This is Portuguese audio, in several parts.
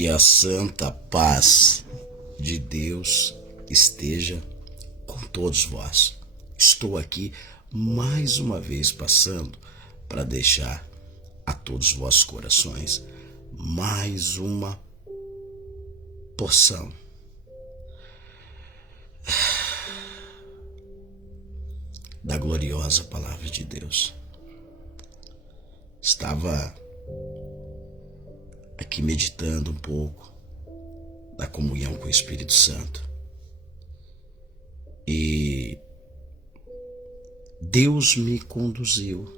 Que a santa paz de Deus esteja com todos vós. Estou aqui mais uma vez passando para deixar a todos os vossos corações mais uma porção da gloriosa palavra de Deus. Estava aqui meditando um pouco da comunhão com o Espírito Santo e Deus me conduziu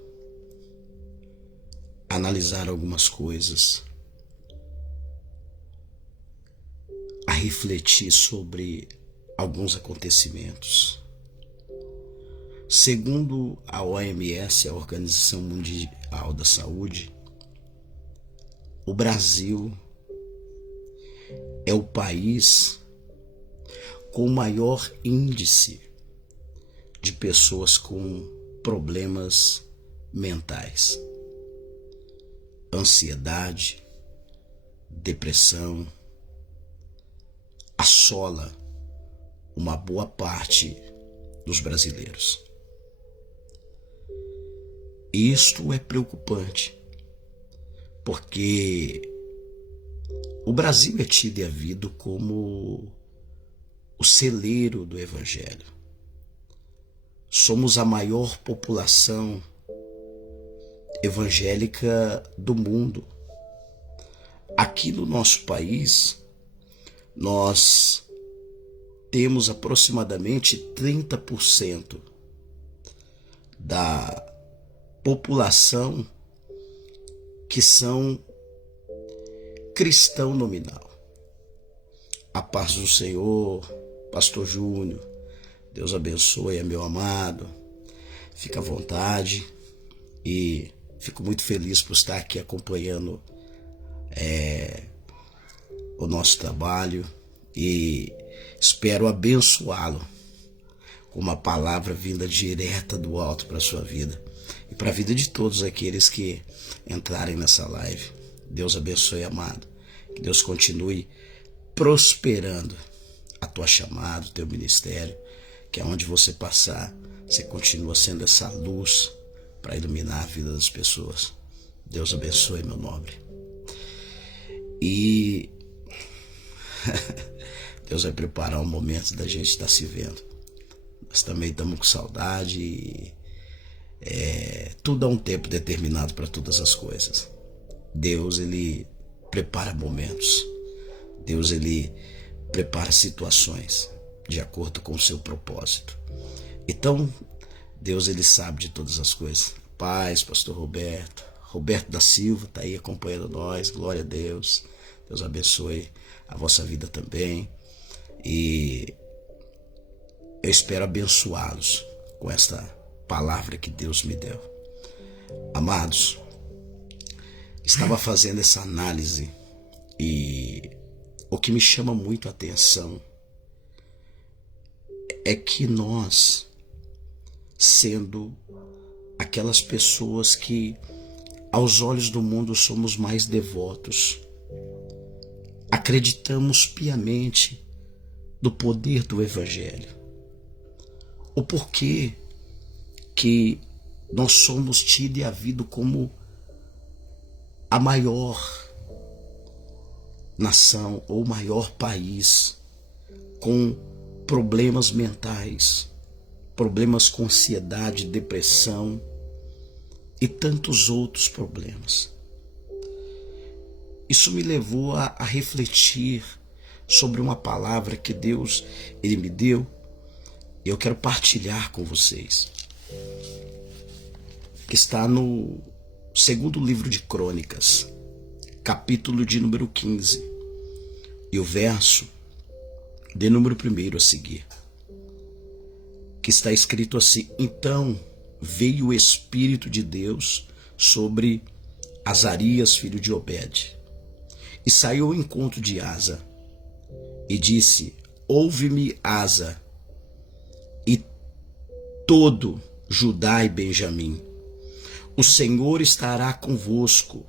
a analisar algumas coisas, a refletir sobre alguns acontecimentos. Segundo a OMS, a Organização Mundial da Saúde, o Brasil é o país com o maior índice de pessoas com problemas mentais, ansiedade, depressão, assola uma boa parte dos brasileiros. Isto é preocupante, porque o Brasil é tido e havido como o celeiro do Evangelho. Somos a maior população evangélica do mundo. Aqui no nosso país, nós temos aproximadamente 30% da população que são cristão nominal. A paz do Senhor, Pastor Júnior, Deus abençoe, meu amado. Fica à vontade e fico muito feliz por estar aqui acompanhando o nosso trabalho e espero abençoá-lo com uma palavra vinda direta do alto para a sua vida e para a vida de todos aqueles que entrarem nessa live. Deus abençoe, amado. Que Deus continue prosperando a tua chamada, o teu ministério, que aonde você passar, você continua sendo essa luz para iluminar a vida das pessoas. Deus abençoe, meu nobre. E Deus vai preparar um momento da gente estar se vendo. Nós também estamos com saudade e tudo há um tempo determinado para todas as coisas. Deus, ele prepara momentos. Deus, ele prepara situações de acordo com o seu propósito. Então, Deus, ele sabe de todas as coisas. Paz, pastor Roberto da Silva está aí acompanhando nós. Glória a Deus. Deus abençoe a vossa vida também. E eu espero abençoá-los com esta palavra que Deus me deu. Amados, estava fazendo essa análise e o que me chama muito a atenção é que nós, sendo aquelas pessoas que aos olhos do mundo somos mais devotos, acreditamos piamente no poder do Evangelho. O porquê que nós somos tidos e havido como a maior nação ou maior país com problemas mentais, problemas com ansiedade, depressão e tantos outros problemas. Isso me levou a refletir sobre uma palavra que Deus, ele me deu e eu quero partilhar com vocês, que está no segundo livro de Crônicas, capítulo de número 15 e o verso de número 1 a seguir, que está escrito assim: Então veio o Espírito de Deus sobre Azarias, filho de Obed, e saiu ao encontro de Asa, e disse: Ouve-me, Asa, e todo Judá e Benjamim. O Senhor estará convosco,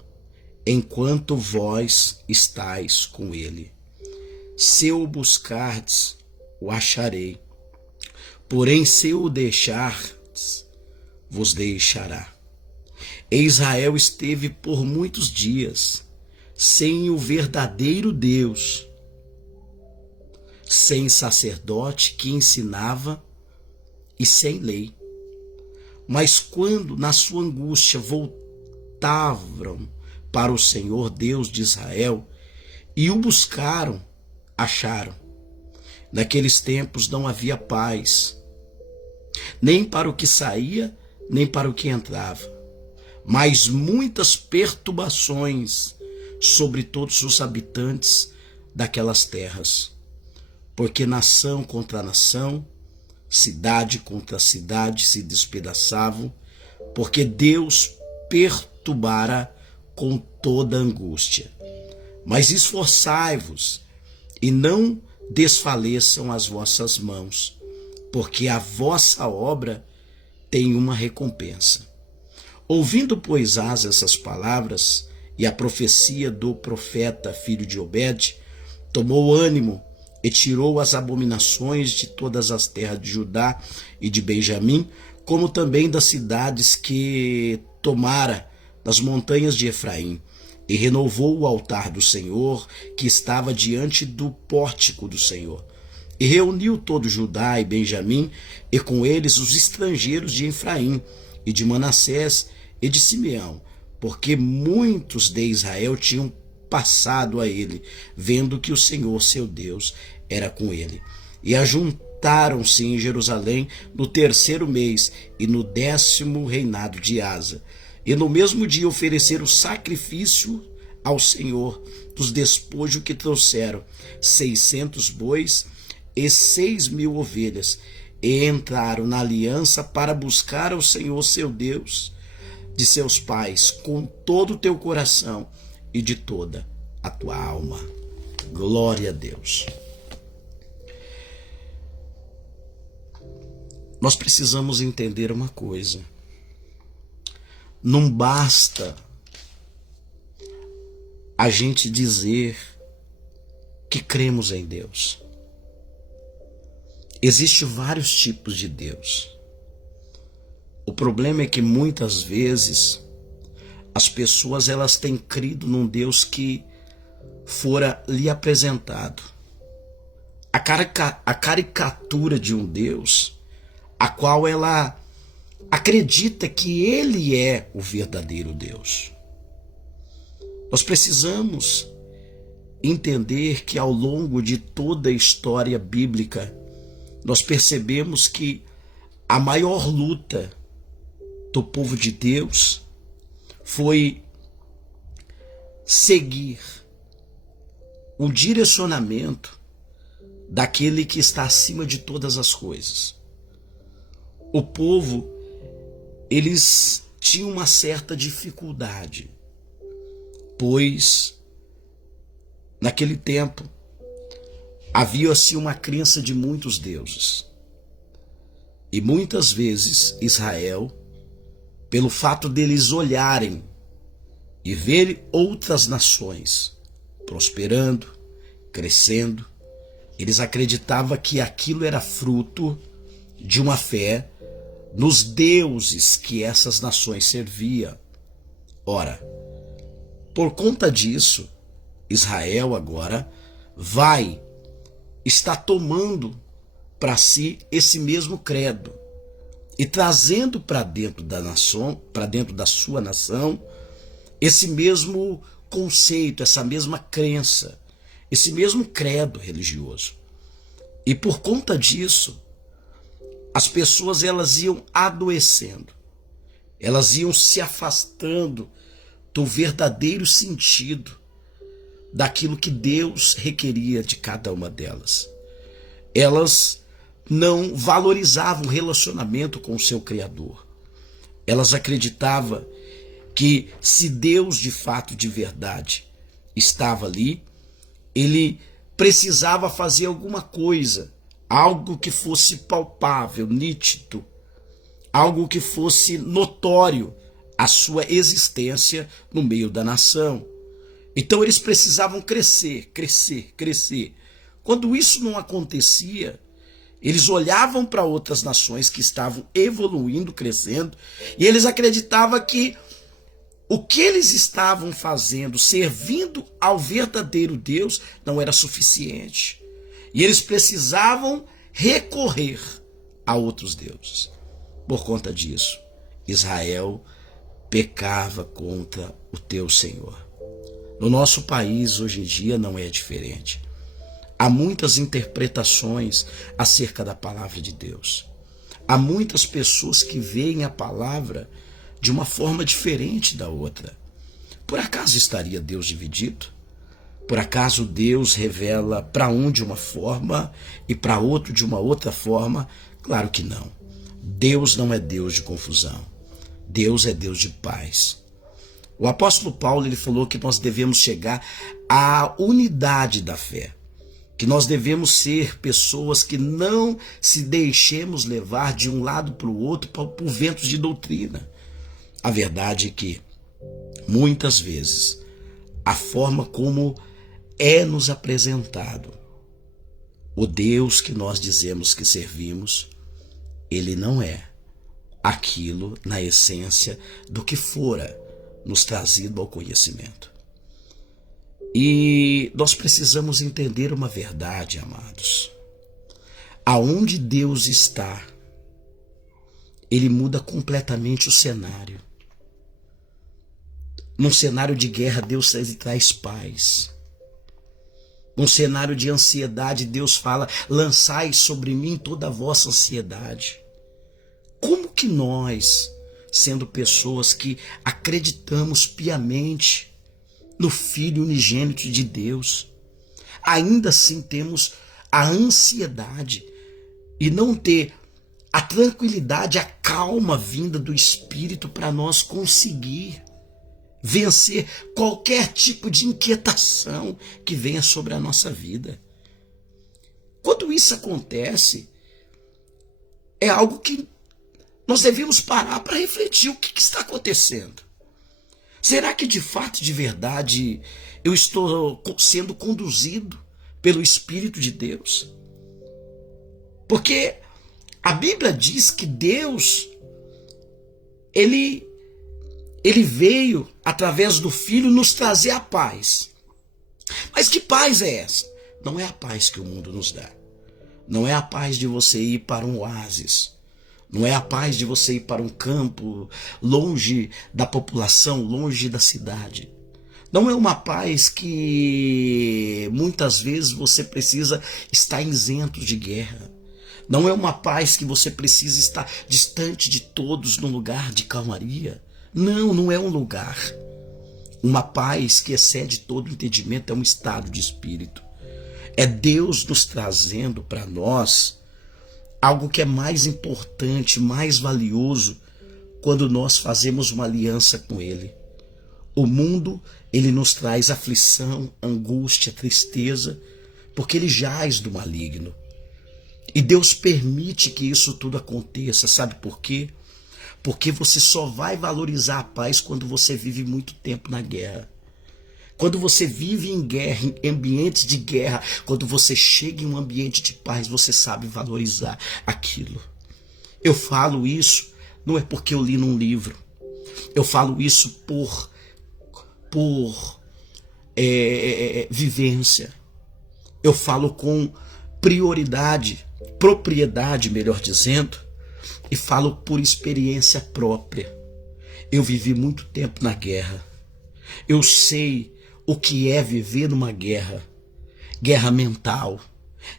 enquanto vós estáis com ele. Se o buscardes, o acharei. Porém, se o deixardes, vos deixará. E Israel esteve por muitos dias sem o verdadeiro Deus, sem sacerdote que ensinava e sem lei. Mas quando na sua angústia voltavam para o Senhor Deus de Israel e o buscaram, acharam. Naqueles tempos não havia paz, nem para o que saía, nem para o que entrava, mas muitas perturbações sobre todos os habitantes daquelas terras, porque nação contra nação, cidade contra cidade se despedaçavam, porque Deus perturbara com toda angústia. Mas esforçai-vos e não desfaleçam as vossas mãos, porque a vossa obra tem uma recompensa. Ouvindo, pois, Asa essas palavras e a profecia do profeta filho de Obed, tomou ânimo e tirou as abominações de todas as terras de Judá e de Benjamim, como também das cidades que tomara das montanhas de Efraim, e renovou o altar do Senhor que estava diante do pórtico do Senhor. E reuniu todo Judá e Benjamim, e com eles os estrangeiros de Efraim, e de Manassés e de Simeão, porque muitos de Israel tinham passado a ele, vendo que o Senhor seu Deus era com ele. E ajuntaram-se em Jerusalém no 3º mês e no 10º reinado de Asa. E no mesmo dia ofereceram sacrifício ao Senhor dos despojos que trouxeram, 600 bois e 6.000 ovelhas, e entraram na aliança para buscar ao Senhor seu Deus de seus pais com todo o teu coração e de toda a tua alma. Glória a Deus. Nós precisamos entender uma coisa. Não basta a gente dizer que cremos em Deus. Existem vários tipos de Deus. O problema é que muitas vezes as pessoas elas têm crido num Deus que fora lhe apresentado. A caricatura de um Deus a qual ela acredita que ele é o verdadeiro Deus. Nós precisamos entender que ao longo de toda a história bíblica, nós percebemos que a maior luta do povo de Deus foi seguir o direcionamento daquele que está acima de todas as coisas. O povo, eles tinham uma certa dificuldade, pois naquele tempo havia-se uma crença de muitos deuses. E muitas vezes Israel, pelo fato deles olharem e verem outras nações prosperando, crescendo, eles acreditavam que aquilo era fruto de uma fé nos deuses que essas nações serviam. Ora, por conta disso, Israel agora está tomando para si esse mesmo credo e trazendo para dentro da nação, para dentro da sua nação, esse mesmo conceito, essa mesma crença, esse mesmo credo religioso. E por conta disso, as pessoas elas iam adoecendo, elas iam se afastando do verdadeiro sentido daquilo que Deus requeria de cada uma delas. Elas não valorizavam o relacionamento com o seu Criador. Elas acreditavam que se Deus de fato, de verdade, estava ali, ele precisava fazer alguma coisa, algo que fosse palpável, nítido, algo que fosse notório a sua existência no meio da nação. Então eles precisavam crescer, crescer, crescer. Quando isso não acontecia, eles olhavam para outras nações que estavam evoluindo, crescendo, e eles acreditavam que o que eles estavam fazendo, servindo ao verdadeiro Deus, não era suficiente. E eles precisavam recorrer a outros deuses. Por conta disso, Israel pecava contra o teu Senhor. No nosso país, hoje em dia, não é diferente. Há muitas interpretações acerca da palavra de Deus. Há muitas pessoas que veem a palavra de uma forma diferente da outra. Por acaso estaria Deus dividido? Por acaso Deus revela para um de uma forma e para outro de uma outra forma? Claro que não. Deus não é Deus de confusão. Deus é Deus de paz. O apóstolo Paulo, ele falou que nós devemos chegar à unidade da fé, que nós devemos ser pessoas que não se deixemos levar de um lado para o outro por ventos de doutrina. A verdade é que, muitas vezes, a forma como é nos apresentado o Deus que nós dizemos que servimos, ele não é aquilo na essência do que fora nos trazido ao conhecimento. E nós precisamos entender uma verdade, amados. Aonde Deus está, ele muda completamente o cenário. Num cenário de guerra, Deus traz paz. Num cenário de ansiedade, Deus fala: lançai sobre mim toda a vossa ansiedade. Como que nós, sendo pessoas que acreditamos piamente no Filho unigênito de Deus, ainda assim temos a ansiedade e não ter a tranquilidade, a calma vinda do Espírito para nós conseguir vencer qualquer tipo de inquietação que venha sobre a nossa vida? Quando isso acontece, é algo que nós devemos parar para refletir o que está acontecendo. Será que de fato, de verdade, eu estou sendo conduzido pelo Espírito de Deus? Porque a Bíblia diz que Deus, ele veio através do Filho nos trazer a paz. Mas que paz é essa? Não é a paz que o mundo nos dá. Não é a paz de você ir para um oásis. Não é a paz de você ir para um campo, longe da população, longe da cidade. Não é uma paz que muitas vezes você precisa estar isento de guerra. Não é uma paz que você precisa estar distante de todos num lugar de calmaria. Não, não é um lugar. Uma paz que excede todo entendimento é um estado de espírito. É Deus nos trazendo para nós algo que é mais importante, mais valioso, quando nós fazemos uma aliança com Ele. O mundo, ele nos traz aflição, angústia, tristeza, porque ele jaz do maligno. E Deus permite que isso tudo aconteça. Sabe por quê? Porque você só vai valorizar a paz quando você vive muito tempo na guerra. Quando você vive em guerra, em ambientes de guerra, quando você chega em um ambiente de paz, você sabe valorizar aquilo. Eu falo isso, não é porque eu li num livro. Eu falo isso por vivência. Eu falo com prioridade, propriedade, melhor dizendo, e falo por experiência própria. Eu vivi muito tempo na guerra. Eu sei o que é viver numa guerra. Guerra mental,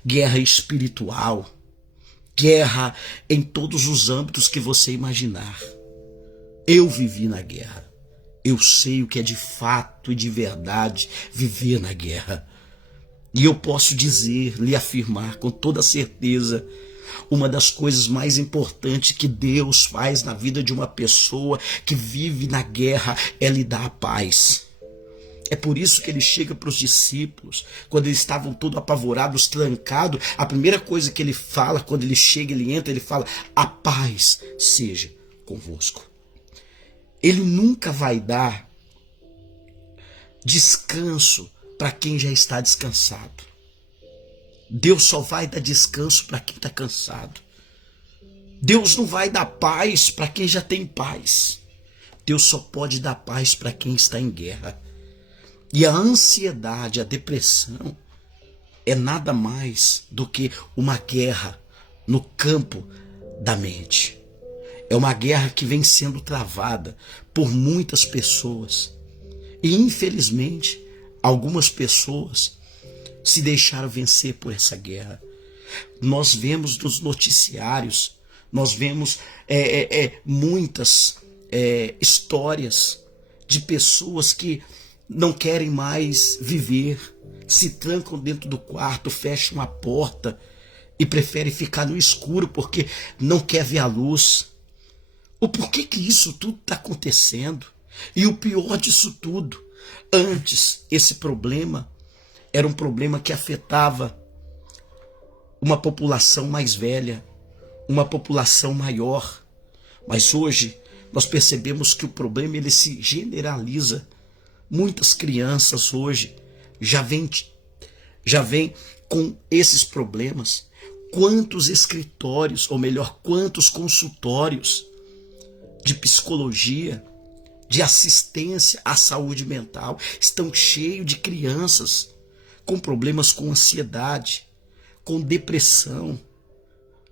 guerra espiritual, guerra em todos os âmbitos que você imaginar. Eu vivi na guerra. Eu sei o que é de fato e de verdade viver na guerra. E eu posso dizer, lhe afirmar com toda certeza, uma das coisas mais importantes que Deus faz na vida de uma pessoa que vive na guerra é lhe dar a paz. É por isso que ele chega para os discípulos, quando eles estavam todos apavorados, trancados, a primeira coisa que ele fala, quando ele chega, ele entra, ele fala: a paz seja convosco. Ele nunca vai dar descanso para quem já está descansado. Deus só vai dar descanso para quem está cansado. Deus não vai dar paz para quem já tem paz. Deus só pode dar paz para quem está em guerra. E a ansiedade, a depressão, é nada mais do que uma guerra no campo da mente. É uma guerra que vem sendo travada por muitas pessoas. E infelizmente, algumas pessoas se deixaram vencer por essa guerra. Nós vemos nos noticiários, nós vemos muitas histórias de pessoas que não querem mais viver, se trancam dentro do quarto, fecham a porta e preferem ficar no escuro porque não quer ver a luz. O porquê que isso tudo está acontecendo? E o pior disso tudo, antes esse problema era um problema que afetava uma população mais velha, uma população maior. Mas hoje nós percebemos que o problema ele se generaliza. Muitas crianças hoje já vêm com esses problemas. Quantos escritórios, ou melhor, quantos consultórios de psicologia, de assistência à saúde mental estão cheios de crianças com problemas com ansiedade, com depressão,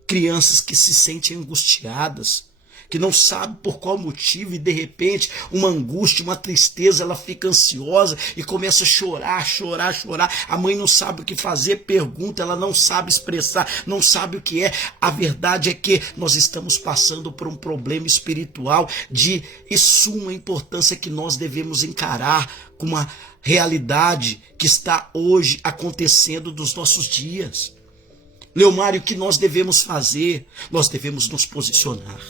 crianças que se sentem angustiadas, que não sabe por qual motivo e de repente uma angústia, uma tristeza, ela fica ansiosa e começa a chorar. A mãe não sabe o que fazer, pergunta, ela não sabe expressar, não sabe o que é. A verdade é que nós estamos passando por um problema espiritual de suma importância que nós devemos encarar com uma realidade que está hoje acontecendo nos nossos dias. Leomário, o que nós devemos fazer? Nós devemos nos posicionar.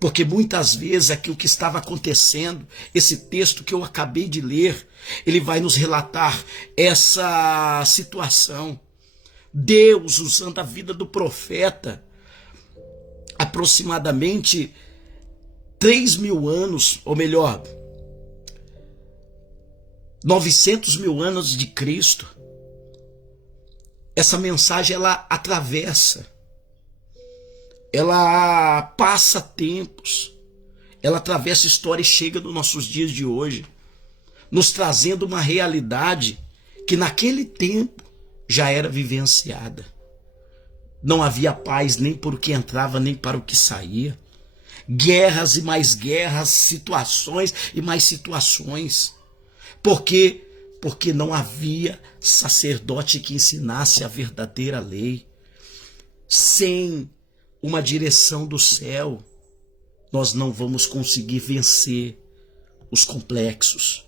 Porque muitas vezes aquilo que estava acontecendo, esse texto que eu acabei de ler, ele vai nos relatar essa situação. Deus, usando a vida do profeta, aproximadamente 3.000 anos, ou melhor, 900 mil anos de Cristo, essa mensagem ela atravessa, ela passa tempos, ela atravessa história e chega nos nossos dias de hoje, nos trazendo uma realidade que naquele tempo já era vivenciada. Não havia paz nem por o que entrava, nem para o que saía. Guerras e mais guerras, situações e mais situações. Por quê? Porque não havia sacerdote que ensinasse a verdadeira lei. Sem uma direção do céu, nós não vamos conseguir vencer os complexos,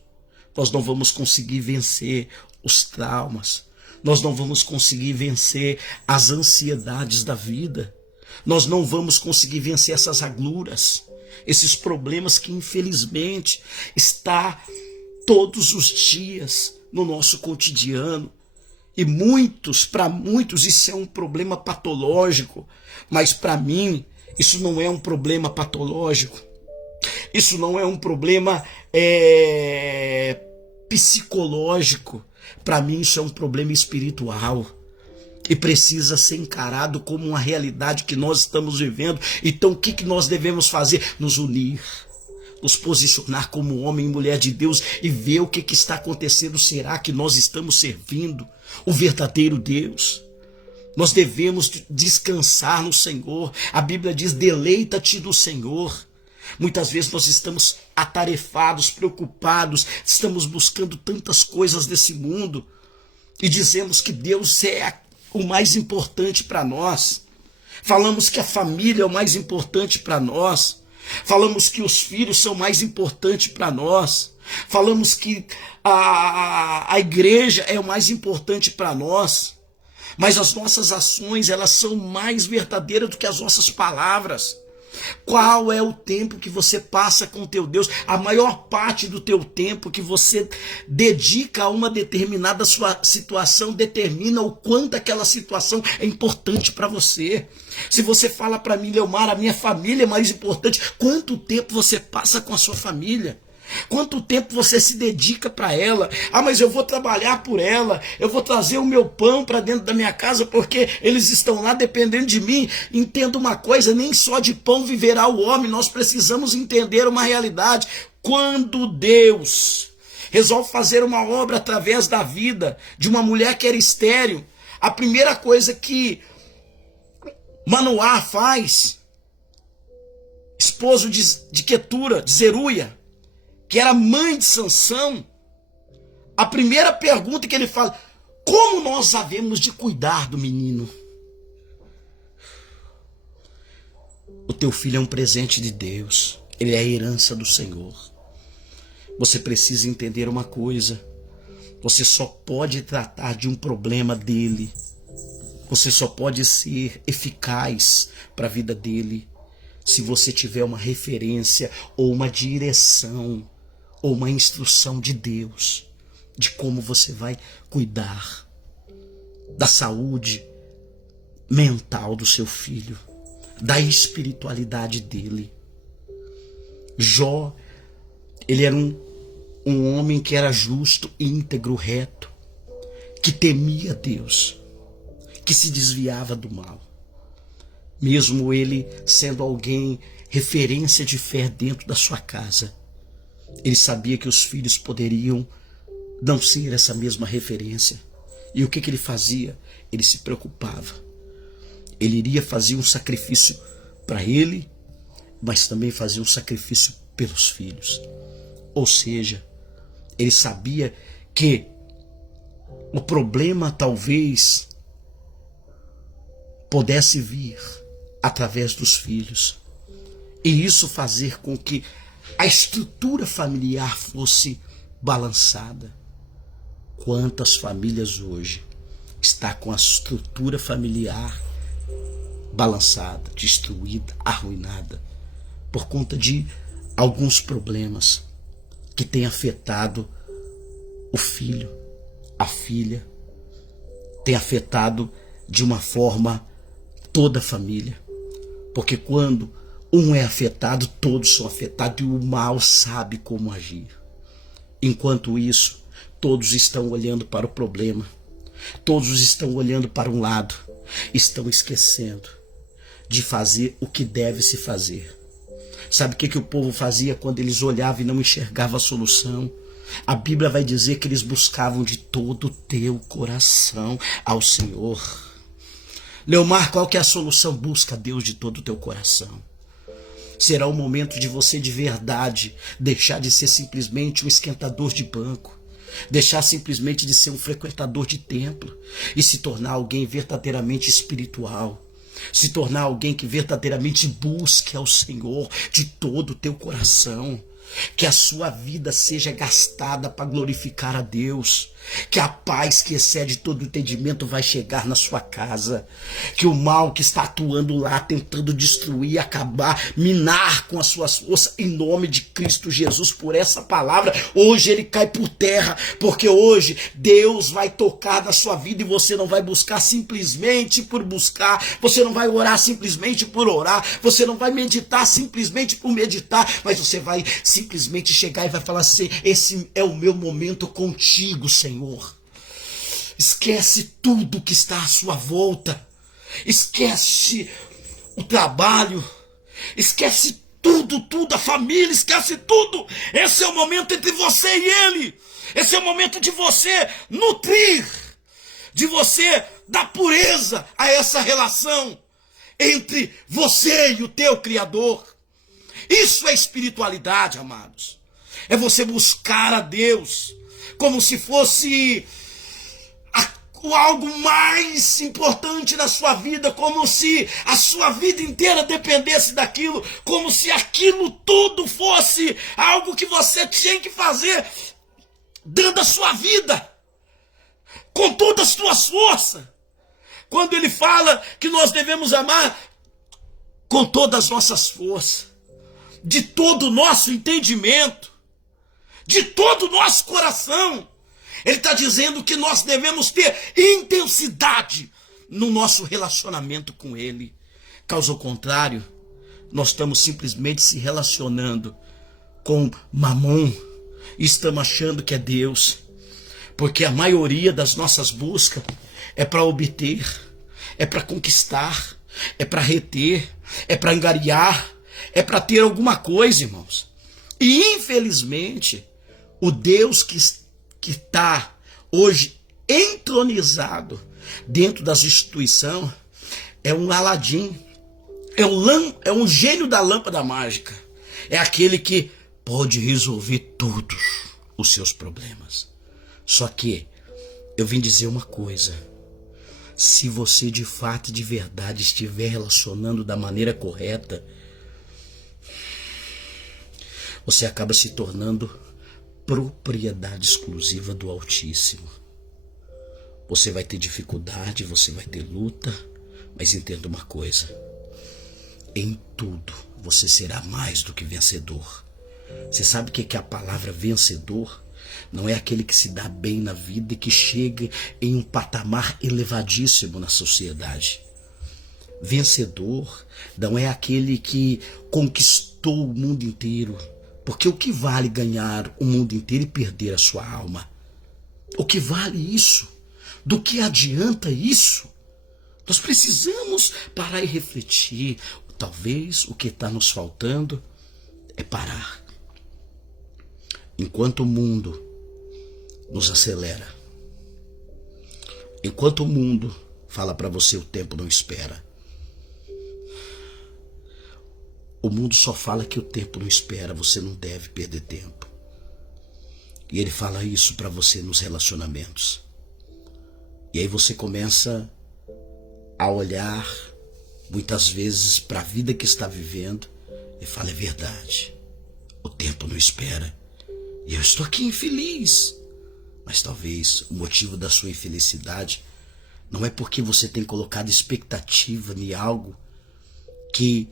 nós não vamos conseguir vencer os traumas, nós não vamos conseguir vencer as ansiedades da vida, nós não vamos conseguir vencer essas agruras, esses problemas que infelizmente está todos os dias no nosso cotidiano. E para muitos isso é um problema patológico, mas para mim isso não é um problema patológico, isso não é um problema psicológico, para mim isso é um problema espiritual e precisa ser encarado como uma realidade que nós estamos vivendo. Então o que nós devemos fazer? Nos unir, nos posicionar como homem e mulher de Deus e ver o que está acontecendo. Será que nós estamos servindo o verdadeiro Deus? Nós devemos descansar no Senhor. A Bíblia diz: deleita-te no Senhor. Muitas vezes nós estamos atarefados, preocupados, estamos buscando tantas coisas desse mundo e dizemos que Deus é o mais importante para nós. Falamos que a família é o mais importante para nós. Falamos que os filhos são mais importantes para nós. Falamos que a igreja é o mais importante para nós. Mas as nossas ações, elas são mais verdadeiras do que as nossas palavras. Qual é o tempo que você passa com o teu Deus? A maior parte do teu tempo que você dedica a uma determinada sua situação determina o quanto aquela situação é importante para você. Se você fala para mim: Leomar, a minha família é mais importante, quanto tempo você passa com a sua família? Quanto tempo você se dedica para ela? Ah, mas eu vou trabalhar por ela, eu vou trazer o meu pão para dentro da minha casa porque eles estão lá dependendo de mim. Entenda uma coisa, nem só de pão viverá o homem, nós precisamos entender uma realidade. Quando Deus resolve fazer uma obra através da vida de uma mulher que era estéril, a primeira coisa que Manoá faz, esposo de Quetura, de Zeruia, que era mãe de Sansão, a primeira pergunta que ele fala: como nós havemos de cuidar do menino? O teu filho é um presente de Deus, ele é a herança do Senhor. Você precisa entender uma coisa: você só pode tratar de um problema dele, você só pode ser eficaz para a vida dele se você tiver uma referência ou uma direção ou uma instrução de Deus de como você vai cuidar da saúde mental do seu filho, da espiritualidade dele. Jó, ele era um homem que era justo, íntegro, reto, que temia Deus, que se desviava do mal. Mesmo ele sendo alguém referência de fé dentro da sua casa, ele sabia que os filhos poderiam não ser essa mesma referência. E o que ele fazia? Ele se preocupava. Ele iria fazer um sacrifício para ele, mas também fazia um sacrifício pelos filhos. Ou seja, ele sabia que o problema talvez pudesse vir através dos filhos, e isso fazer com que a estrutura familiar fosse balançada. Quantas famílias hoje estão com a estrutura familiar balançada, destruída, arruinada, por conta de alguns problemas que têm afetado o filho, a filha, tem afetado de uma forma toda a família. Porque quando um é afetado, todos são afetados, e o mal sabe como agir. Enquanto isso, todos estão olhando para o problema, todos estão olhando para um lado, estão esquecendo de fazer o que deve se fazer. Sabe o que o povo fazia quando eles olhavam e não enxergavam a solução? A Bíblia vai dizer que eles buscavam de todo o teu coração ao Senhor. Leomar, qual que é a solução? Busca Deus de todo o teu coração. Será o momento de você de verdade deixar de ser simplesmente um esquentador de banco, deixar simplesmente de ser um frequentador de templo e se tornar alguém verdadeiramente espiritual, se tornar alguém que verdadeiramente busque ao Senhor de todo o teu coração. Que a sua vida seja gastada para glorificar a Deus. Que a paz que excede todo entendimento vai chegar na sua casa. Que o mal que está atuando lá, tentando destruir, acabar, minar com as suas forças, em nome de Cristo Jesus, por essa palavra, hoje ele cai por terra. Porque hoje Deus vai tocar na sua vida e você não vai buscar simplesmente por buscar. Você não vai orar simplesmente por orar. Você não vai meditar simplesmente por meditar. Mas você vai simplesmente chegar e vai falar assim: esse é o meu momento contigo, Senhor. Esquece tudo que está à sua volta. Esquece o trabalho. Esquece tudo, a família, esquece tudo. Esse é o momento entre você e ele. Esse é o momento de você nutrir, de você dar pureza a essa relação entre você e o teu Criador. Isso é espiritualidade, amados. É você buscar a Deus como se fosse algo mais importante na sua vida, como se a sua vida inteira dependesse daquilo, como se aquilo tudo fosse algo que você tinha que fazer dando a sua vida, com todas as suas forças. Quando ele fala que nós devemos amar com todas as nossas forças, de todo o nosso entendimento, de todo o nosso coração, ele está dizendo que nós devemos ter intensidade no nosso relacionamento com ele. Caso contrário, nós estamos simplesmente se relacionando com Mamon e estamos achando que é Deus, porque a maioria das nossas buscas é para obter, é para conquistar, é para reter, é para angariar, é para ter alguma coisa, irmãos. E infelizmente, o Deus que está hoje entronizado dentro das instituições é um Aladim, é um gênio da lâmpada mágica, é aquele que pode resolver todos os seus problemas. Só que eu vim dizer uma coisa: se você de fato e de verdade estiver relacionando da maneira correta, você acaba se tornando propriedade exclusiva do Altíssimo. Você vai ter dificuldade, você vai ter luta, mas entenda uma coisa: em tudo você será mais do que vencedor. Você sabe o que é a palavra vencedor? Não é aquele que se dá bem na vida e que chega em um patamar elevadíssimo na sociedade. Vencedor não é aquele que conquistou o mundo inteiro. Porque o que vale ganhar o mundo inteiro e perder a sua alma? O que vale isso? Do que adianta isso? Nós precisamos parar e refletir. Talvez o que está nos faltando é parar. Enquanto o mundo nos acelera, enquanto o mundo fala para você o tempo não espera, o mundo só fala que o tempo não espera, você não deve perder tempo. E ele fala isso para você nos relacionamentos. E aí você começa a olhar muitas vezes para a vida que está vivendo e fala: é verdade, o tempo não espera. E eu estou aqui infeliz. Mas talvez o motivo da sua infelicidade não é porque você tem colocado expectativa em algo que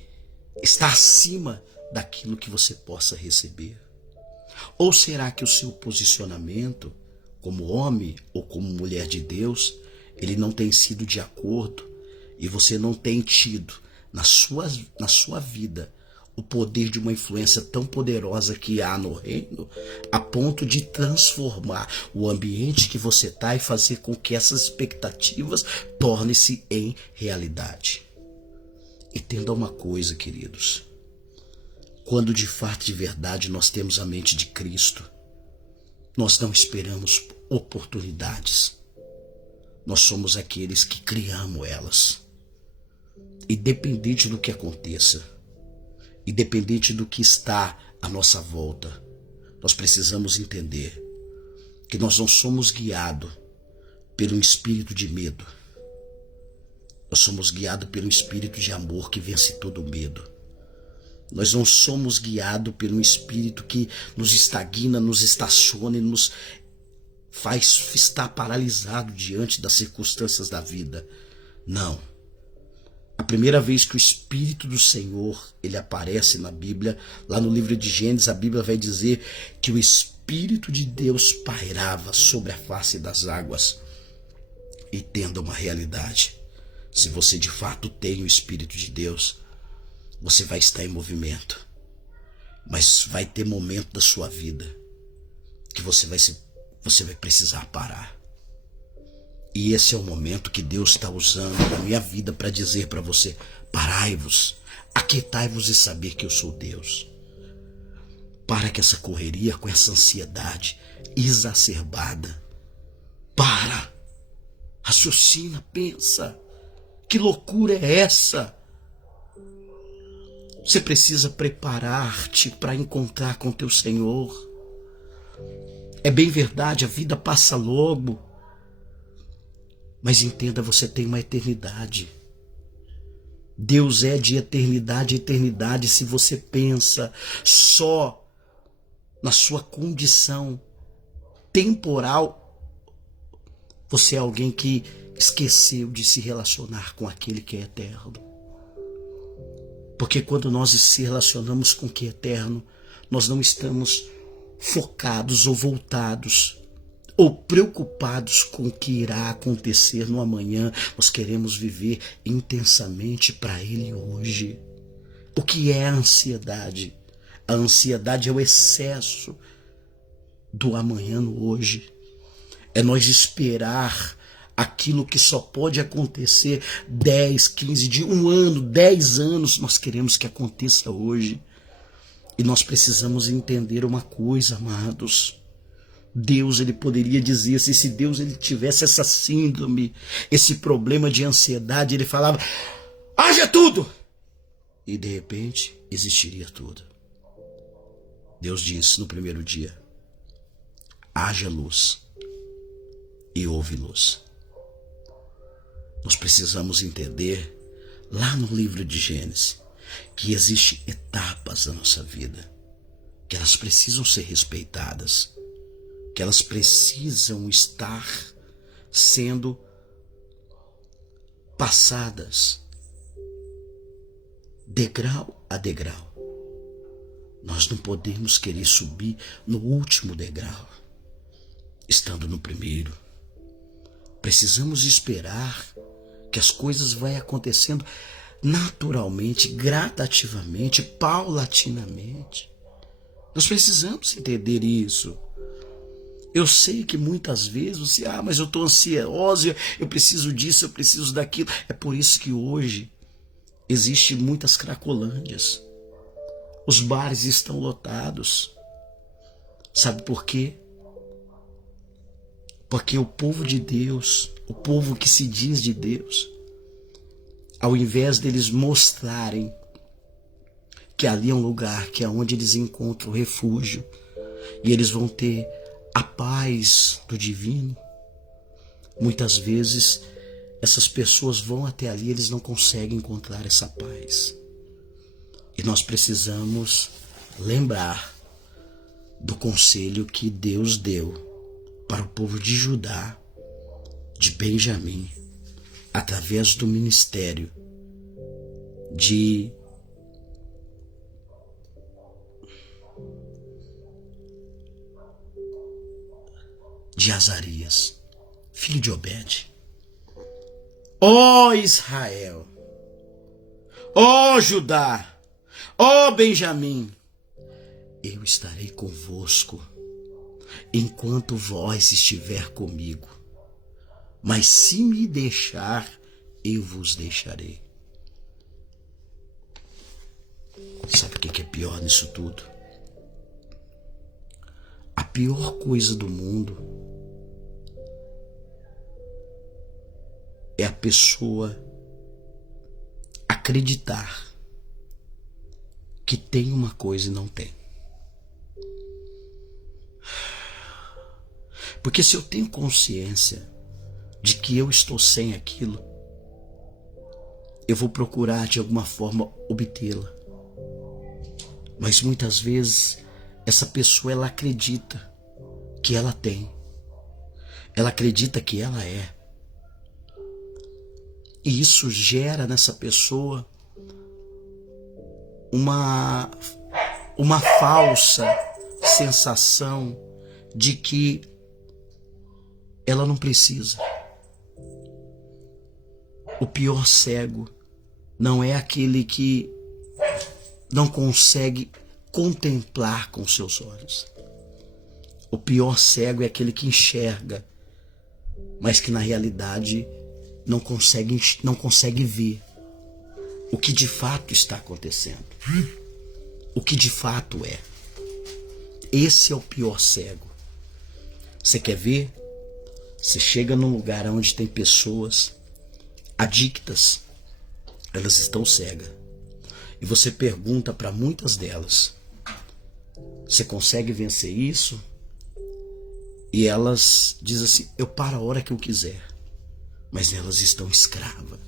está acima daquilo que você possa receber. Ou será que o seu posicionamento como homem ou como mulher de Deus, ele não tem sido de acordo e você não tem tido na sua vida o poder de uma influência tão poderosa que há no reino, a ponto de transformar o ambiente que você está e fazer com que essas expectativas tornem-se em realidade? Entenda uma coisa, queridos: quando de fato, de verdade, nós temos a mente de Cristo, nós não esperamos oportunidades. Nós somos aqueles que criamos elas. Independente do que aconteça, independente do que está à nossa volta, nós precisamos entender que nós não somos guiados pelo espírito de medo. Nós somos guiados pelo espírito de amor que vence todo medo. Nós não somos guiados pelo espírito que nos estagna, nos estaciona e nos faz estar paralisado diante das circunstâncias da vida. Não. A primeira vez que o Espírito do Senhor ele aparece na Bíblia, lá no livro de Gênesis, a Bíblia vai dizer que o Espírito de Deus pairava sobre a face das águas. Entenda uma realidade: se você de fato tem o Espírito de Deus, você vai estar em movimento, mas vai ter momento da sua vida que você vai precisar parar. E esse é o momento que Deus está usando na minha vida para dizer para você: parai-vos, aquietai-vos e saber que eu sou Deus. Para com essa correria, com essa ansiedade exacerbada. Para, raciocina, pensa. Que loucura é essa? Você precisa preparar-te para encontrar com teu Senhor. É bem verdade, a vida passa logo. Mas entenda, você tem uma eternidade. Deus é de eternidade a eternidade. Se você pensa só na sua condição temporal, você é alguém que esqueceu de se relacionar com aquele que é eterno. Porque quando nós se relacionamos com o que é eterno, nós não estamos focados ou voltados ou preocupados com o que irá acontecer no amanhã. Nós queremos viver intensamente para Ele hoje. O que é a ansiedade? A ansiedade é o excesso do amanhã no hoje. É nós esperar aquilo que só pode acontecer 10, 15 dias, um ano, 10 anos. Nós queremos que aconteça hoje. E nós precisamos entender uma coisa, amados. Deus, ele poderia dizer, se Deus ele tivesse essa síndrome, esse problema de ansiedade, ele falava, haja tudo! E de repente, existiria tudo. Deus disse no primeiro dia, haja luz e houve luz. Nós precisamos entender, lá no livro de Gênesis, que existem etapas da nossa vida, que elas precisam ser respeitadas, que elas precisam estar sendo passadas degrau a degrau. Nós não podemos querer subir no último degrau, estando no primeiro. Precisamos esperar que as coisas vão acontecendo naturalmente, gradativamente, paulatinamente. Nós precisamos entender isso. Eu sei que muitas vezes você, mas eu estou ansiosa, eu preciso disso, eu preciso daquilo. É por isso que hoje existem muitas cracolândias. Os bares estão lotados. Sabe por quê? Porque o povo de Deus, o povo que se diz de Deus, ao invés deles mostrarem que ali é um lugar que é onde eles encontram refúgio e eles vão ter a paz do divino, muitas vezes essas pessoas vão até ali e eles não conseguem encontrar essa paz. E nós precisamos lembrar do conselho que Deus deu para o povo de Judá, de Benjamim, através do ministério de Azarias, filho de Obed. Ó Israel, ó Judá, ó Benjamim, eu estarei convosco enquanto vós estiver comigo. Mas se me deixar, eu vos deixarei. Sabe o que é pior nisso tudo? A pior coisa do mundo é a pessoa acreditar que tem uma coisa e não tem. Porque se eu tenho consciência de que eu estou sem aquilo, eu vou procurar de alguma forma obtê-la. Mas muitas vezes essa pessoa ela acredita que ela tem. Ela acredita que ela é. E isso gera nessa pessoa uma falsa sensação de que ela não precisa. O pior cego não é aquele que não consegue contemplar com seus olhos. O pior cego é aquele que enxerga, mas que na realidade não consegue ver o que de fato está acontecendo. O que de fato é. Esse é o pior cego. Você quer ver? Você chega num lugar onde tem pessoas adictas, elas estão cegas. E você pergunta para muitas delas, você consegue vencer isso? E elas dizem assim, eu paro a hora que eu quiser. Mas elas estão escravas.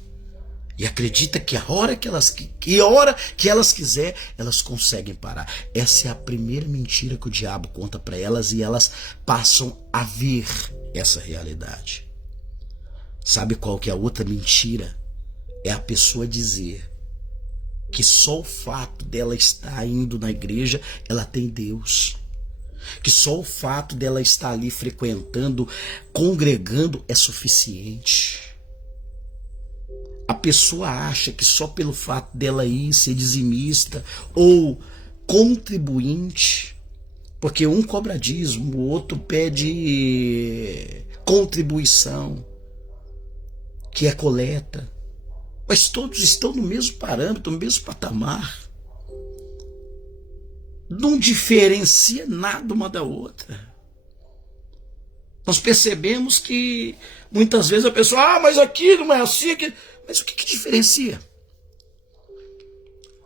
E acredita que a hora que elas quiser, elas conseguem parar. Essa é a primeira mentira que o diabo conta para elas e elas passam a ver essa realidade. Sabe qual que é a outra mentira? É a pessoa dizer que só o fato dela estar indo na igreja, ela tem Deus. Que só o fato dela estar ali frequentando, congregando é suficiente. A pessoa acha que só pelo fato dela ir ser dizimista ou contribuinte, porque um cobra dízimo, o outro pede contribuição, que é coleta, mas todos estão no mesmo parâmetro, no mesmo patamar. Não diferencia nada uma da outra. Nós percebemos que muitas vezes a pessoa, mas aqui não é assim, aqui. Mas o que diferencia?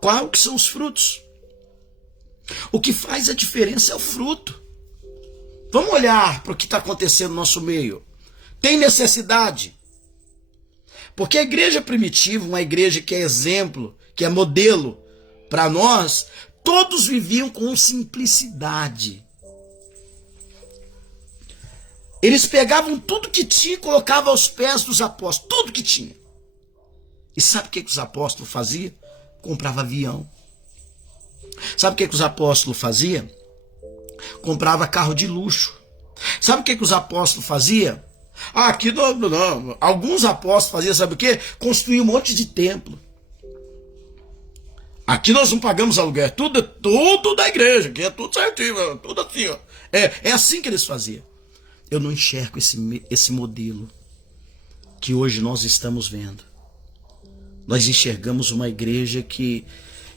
Qual que são os frutos? O que faz a diferença é o fruto. Vamos olhar para o que está acontecendo no nosso meio. Tem necessidade? Porque a igreja primitiva, uma igreja que é exemplo, que é modelo para nós, todos viviam com simplicidade. Eles pegavam tudo que tinha e colocavam aos pés dos apóstolos, tudo que tinha. E sabe o que os apóstolos faziam? Comprava avião. Sabe o que os apóstolos faziam? Comprava carro de luxo. Sabe o que os apóstolos faziam? Aqui não. Alguns apóstolos faziam, sabe o quê? Construir um monte de templo. Aqui nós não pagamos aluguel, tudo da igreja, aqui é tudo certinho, tudo assim, ó. É assim que eles faziam. Eu não enxergo esse modelo que hoje nós estamos vendo. Nós enxergamos uma igreja que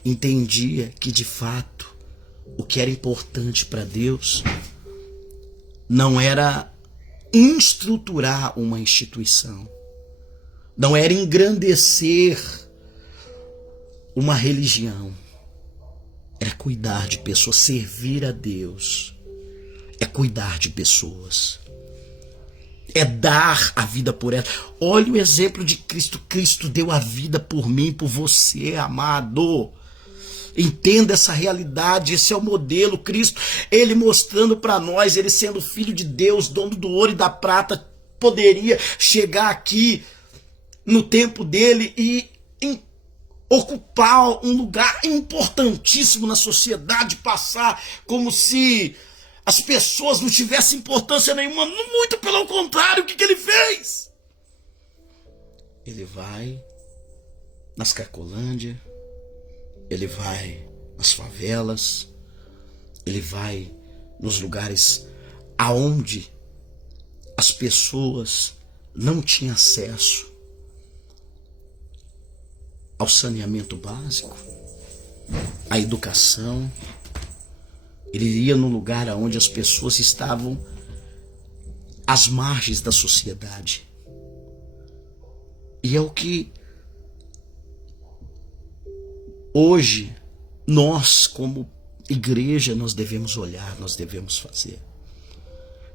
entendia que, de fato, o que era importante para Deus não era estruturar uma instituição, não era engrandecer uma religião, era cuidar de pessoas, servir a Deus, é cuidar de pessoas, é dar a vida por elas. Olha o exemplo de Cristo. Cristo deu a vida por mim, por você, amado. Entenda essa realidade, esse é o modelo. Cristo, ele mostrando para nós, ele sendo filho de Deus, dono do ouro e da prata, poderia chegar aqui no tempo dele e ocupar um lugar importantíssimo na sociedade, passar como se as pessoas não tivessem importância nenhuma. Muito pelo contrário, o que ele fez? Ele vai nas Cracolândia, ele vai nas favelas, ele vai nos lugares aonde as pessoas não tinham acesso ao saneamento básico, à educação. Ele ia no lugar onde as pessoas estavam às margens da sociedade. E é o que hoje nós, como igreja, nós devemos olhar, nós devemos fazer.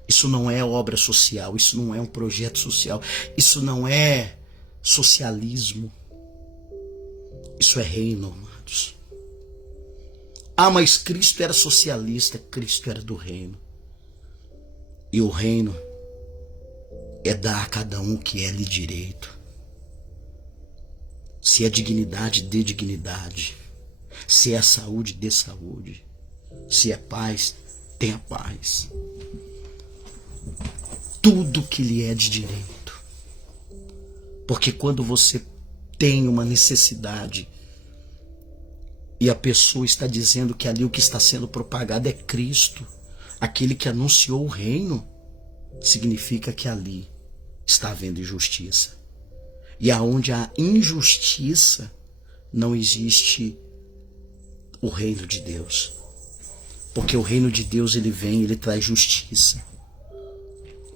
Isso não é obra social, isso não é um projeto social, isso não é socialismo, isso é reino, amados. Mas Cristo era socialista, Cristo era do reino. E o reino é dar a cada um o que é-lhe direito. Se é dignidade, dê dignidade. Se é saúde, dê saúde. Se é paz, tenha paz. Tudo que lhe é de direito. Porque quando você tem uma necessidade e a pessoa está dizendo que ali o que está sendo propagado é Cristo, aquele que anunciou o reino, significa que ali está havendo injustiça. E aonde há injustiça, não existe o reino de Deus. Porque o reino de Deus, ele vem, ele traz justiça.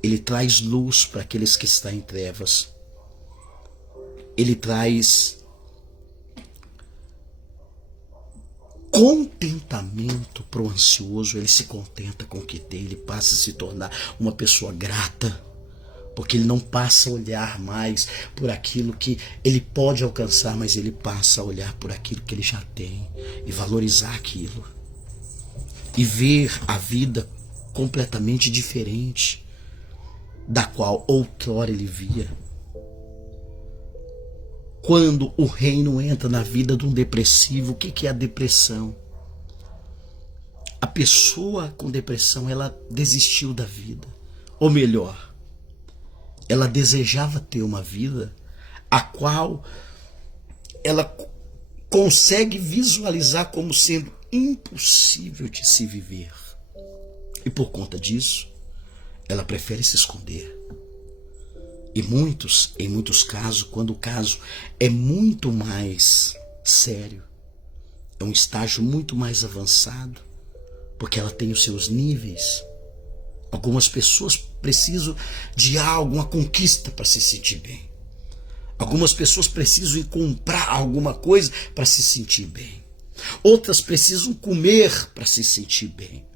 Ele traz luz para aqueles que estão em trevas. Ele traz contentamento para o ansioso. Ele se contenta com o que tem, ele passa a se tornar uma pessoa grata, porque ele não passa a olhar mais por aquilo que ele pode alcançar, mas ele passa a olhar por aquilo que ele já tem e valorizar aquilo e ver a vida completamente diferente da qual outrora ele via. Quando o reino entra na vida de um depressivo, o que é a depressão? A pessoa com depressão, ela desistiu da vida. Ou melhor, ela desejava ter uma vida a qual ela consegue visualizar como sendo impossível de se viver. E por conta disso, ela prefere se esconder. E em muitos casos, quando o caso é muito mais sério, é um estágio muito mais avançado, porque ela tem os seus níveis. Algumas pessoas precisam de algo, uma conquista para se sentir bem. Algumas pessoas precisam ir comprar alguma coisa para se sentir bem. Outras precisam comer para se sentir bem,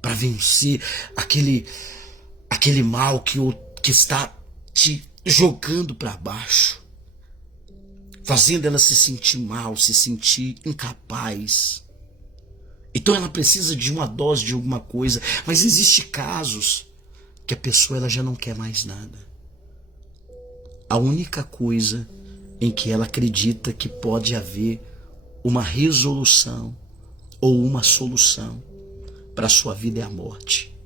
para vencer aquele mal que está te jogando para baixo, fazendo ela se sentir mal, se sentir incapaz. Então ela precisa de uma dose de alguma coisa, mas existem casos que a pessoa ela já não quer mais nada. A única coisa em que ela acredita que pode haver uma resolução ou uma solução para a sua vida é a morte.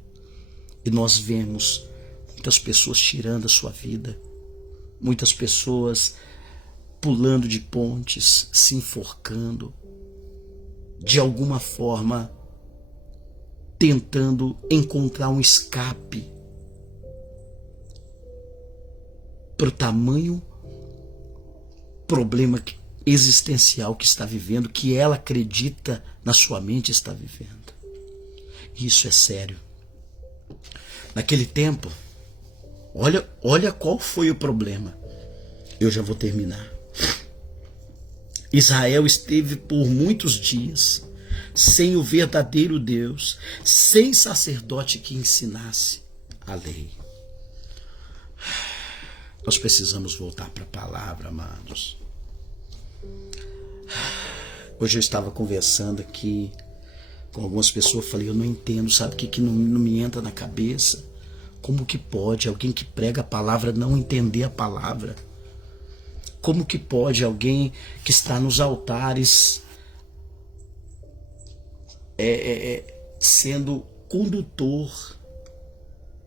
E nós vemos muitas pessoas tirando a sua vida, muitas pessoas pulando de pontes, se enforcando, de alguma forma tentando encontrar um escape para o tamanho problema existencial que está vivendo, que ela acredita na sua mente está vivendo. Isso é sério. Naquele tempo, olha qual foi o problema. Eu já vou terminar. Israel esteve por muitos dias sem o verdadeiro Deus, sem sacerdote que ensinasse a lei. Nós precisamos voltar para a palavra, amados. Hoje eu estava conversando aqui com algumas pessoas, falei, eu não entendo, sabe o que não me entra na cabeça? Como que pode alguém que prega a palavra não entender a palavra? Como que pode alguém que está nos altares sendo condutor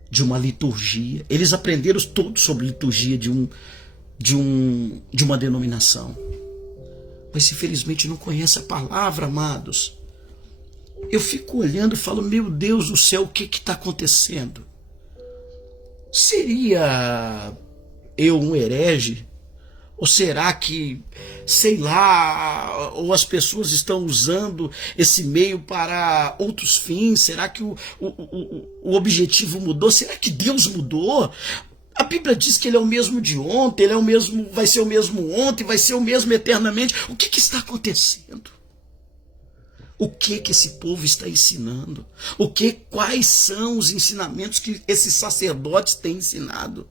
de uma liturgia? Eles aprenderam todos sobre liturgia de uma denominação, mas infelizmente não conhece a palavra, amados. Eu fico olhando e falo, meu Deus do céu, o que está acontecendo? Seria eu um herege? Ou será que, sei lá, ou as pessoas estão usando esse meio para outros fins? Será que o objetivo mudou? Será que Deus mudou? A Bíblia diz que Ele é o mesmo de ontem, Ele é o mesmo, vai ser o mesmo ontem, vai ser o mesmo eternamente. O que está acontecendo? O que esse povo está ensinando? Quais são os ensinamentos que esses sacerdotes têm ensinado?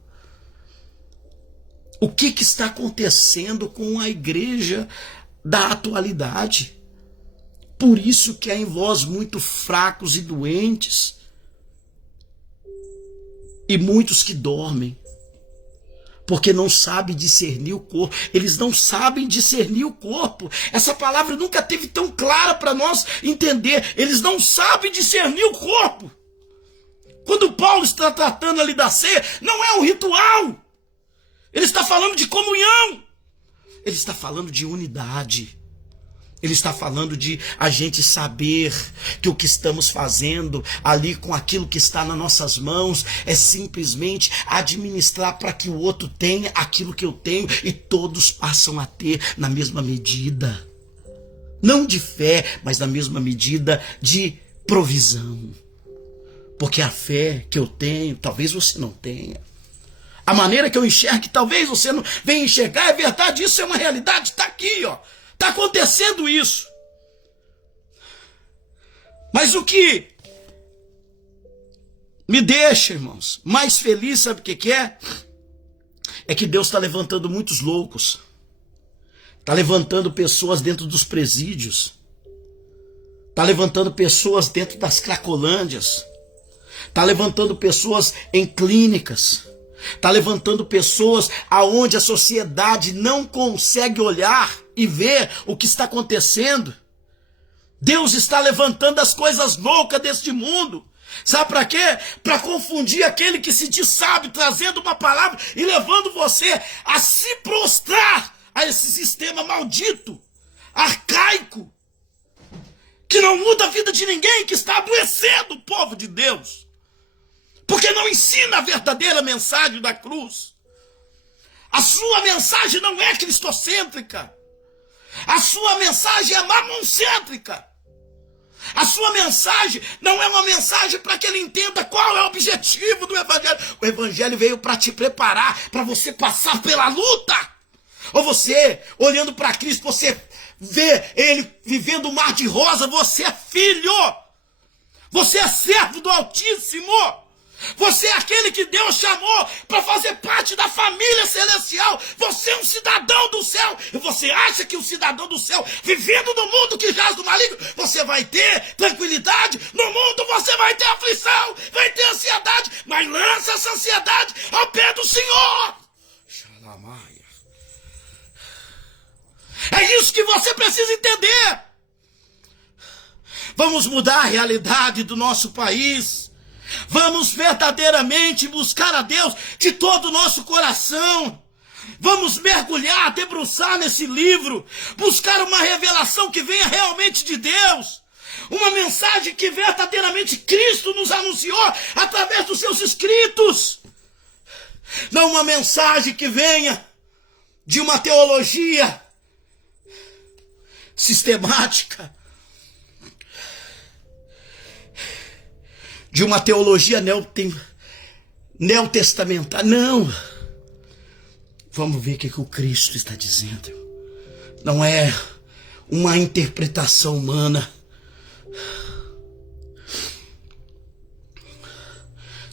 O que está acontecendo com a igreja da atualidade? Por isso que há em vós muito fracos e doentes, e muitos que dormem, porque não sabem discernir o corpo. Eles não sabem discernir o corpo. Essa palavra nunca teve tão clara para nós entender. Eles não sabem discernir o corpo. Quando Paulo está tratando ali da ceia, não é um ritual. Ele está falando de comunhão. Ele está falando de unidade. Ele está falando de a gente saber que o que estamos fazendo ali com aquilo que está nas nossas mãos é simplesmente administrar para que o outro tenha aquilo que eu tenho e todos passam a ter na mesma medida. Não de fé, mas na mesma medida de provisão. Porque a fé que eu tenho, talvez você não tenha. A maneira que eu enxergo, talvez você não venha enxergar, é verdade, isso é uma realidade, está aqui, ó. Está acontecendo isso. Mas o que me deixa, irmãos, mais feliz, sabe o que é? É que Deus está levantando muitos loucos. Está levantando pessoas dentro dos presídios. Está levantando pessoas dentro das cracolândias. Está levantando pessoas em clínicas. Está levantando pessoas aonde a sociedade não consegue olhar e ver o que está acontecendo. Deus está levantando as coisas loucas deste mundo. Sabe para quê? Para confundir aquele que se diz sábio, trazendo uma palavra e levando você a se prostrar a esse sistema maldito, arcaico, que não muda a vida de ninguém, que está adoecendo o povo de Deus, porque não ensina a verdadeira mensagem da cruz. A sua mensagem não é cristocêntrica. A sua mensagem é mamoncêntrica. A sua mensagem não é uma mensagem para que ele entenda qual é o objetivo do Evangelho. O Evangelho veio para te preparar, para você passar pela luta. Ou você, olhando para Cristo, você vê ele vivendo o mar de rosa, você é filho. Você é servo do Altíssimo. Você é aquele que Deus chamou para fazer parte da família celestial. Você é um cidadão do céu. E você acha que o cidadão do céu, vivendo no mundo que jaz do maligno, você vai ter tranquilidade? No mundo você vai ter aflição, vai ter ansiedade, mas lança essa ansiedade ao pé do Senhor. É isso que você precisa entender. Vamos mudar a realidade do nosso país. Vamos verdadeiramente buscar a Deus de todo o nosso coração. Vamos mergulhar, debruçar nesse livro, buscar uma revelação que venha realmente de Deus. Uma mensagem que verdadeiramente Cristo nos anunciou através dos seus escritos. Não uma mensagem que venha de uma teologia sistemática, de uma teologia neotestamentária. Não. Vamos ver o que o Cristo está dizendo. Não é uma interpretação humana.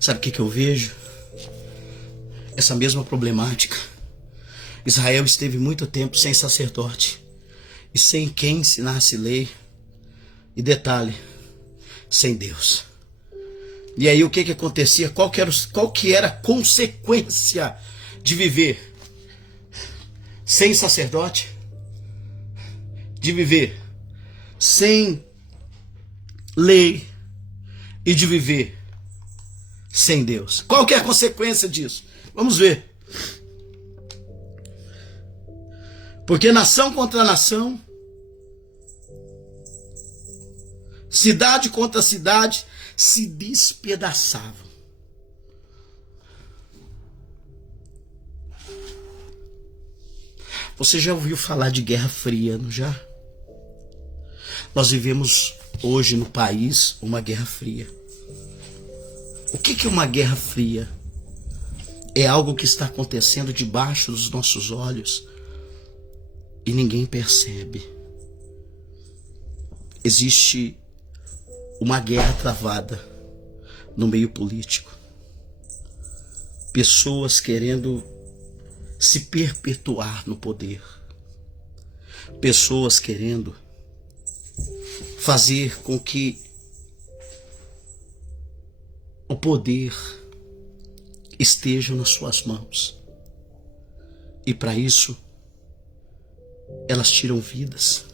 Sabe o que eu vejo? Essa mesma problemática. Israel esteve muito tempo sem sacerdote e sem quem ensinasse lei. E detalhe, sem Deus. E aí o que acontecia? Qual que era a consequência de viver sem sacerdote? De viver sem lei e de viver sem Deus. Qual que é a consequência disso? Vamos ver. Porque nação contra nação, cidade contra cidade, se despedaçavam. Você já ouviu falar de Guerra Fria, não já? Nós vivemos hoje no país uma Guerra Fria. O que é uma Guerra Fria? É algo que está acontecendo debaixo dos nossos olhos e ninguém percebe. Existe uma guerra travada no meio político. Pessoas querendo se perpetuar no poder. Pessoas querendo fazer com que o poder esteja nas suas mãos. E para isso, elas tiram vidas.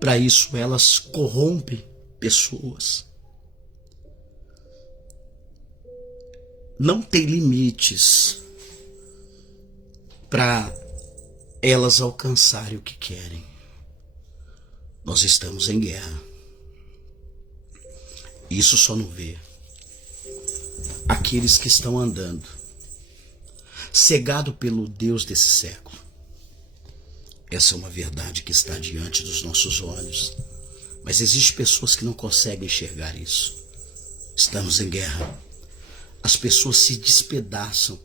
Para isso, elas corrompem pessoas. Não tem limites para elas alcançarem o que querem. Nós estamos em guerra. Isso só não vê aqueles que estão andando cegado pelo Deus desse século. Essa é uma verdade que está diante dos nossos olhos. Mas existem pessoas que não conseguem enxergar isso. Estamos em guerra. As pessoas se despedaçam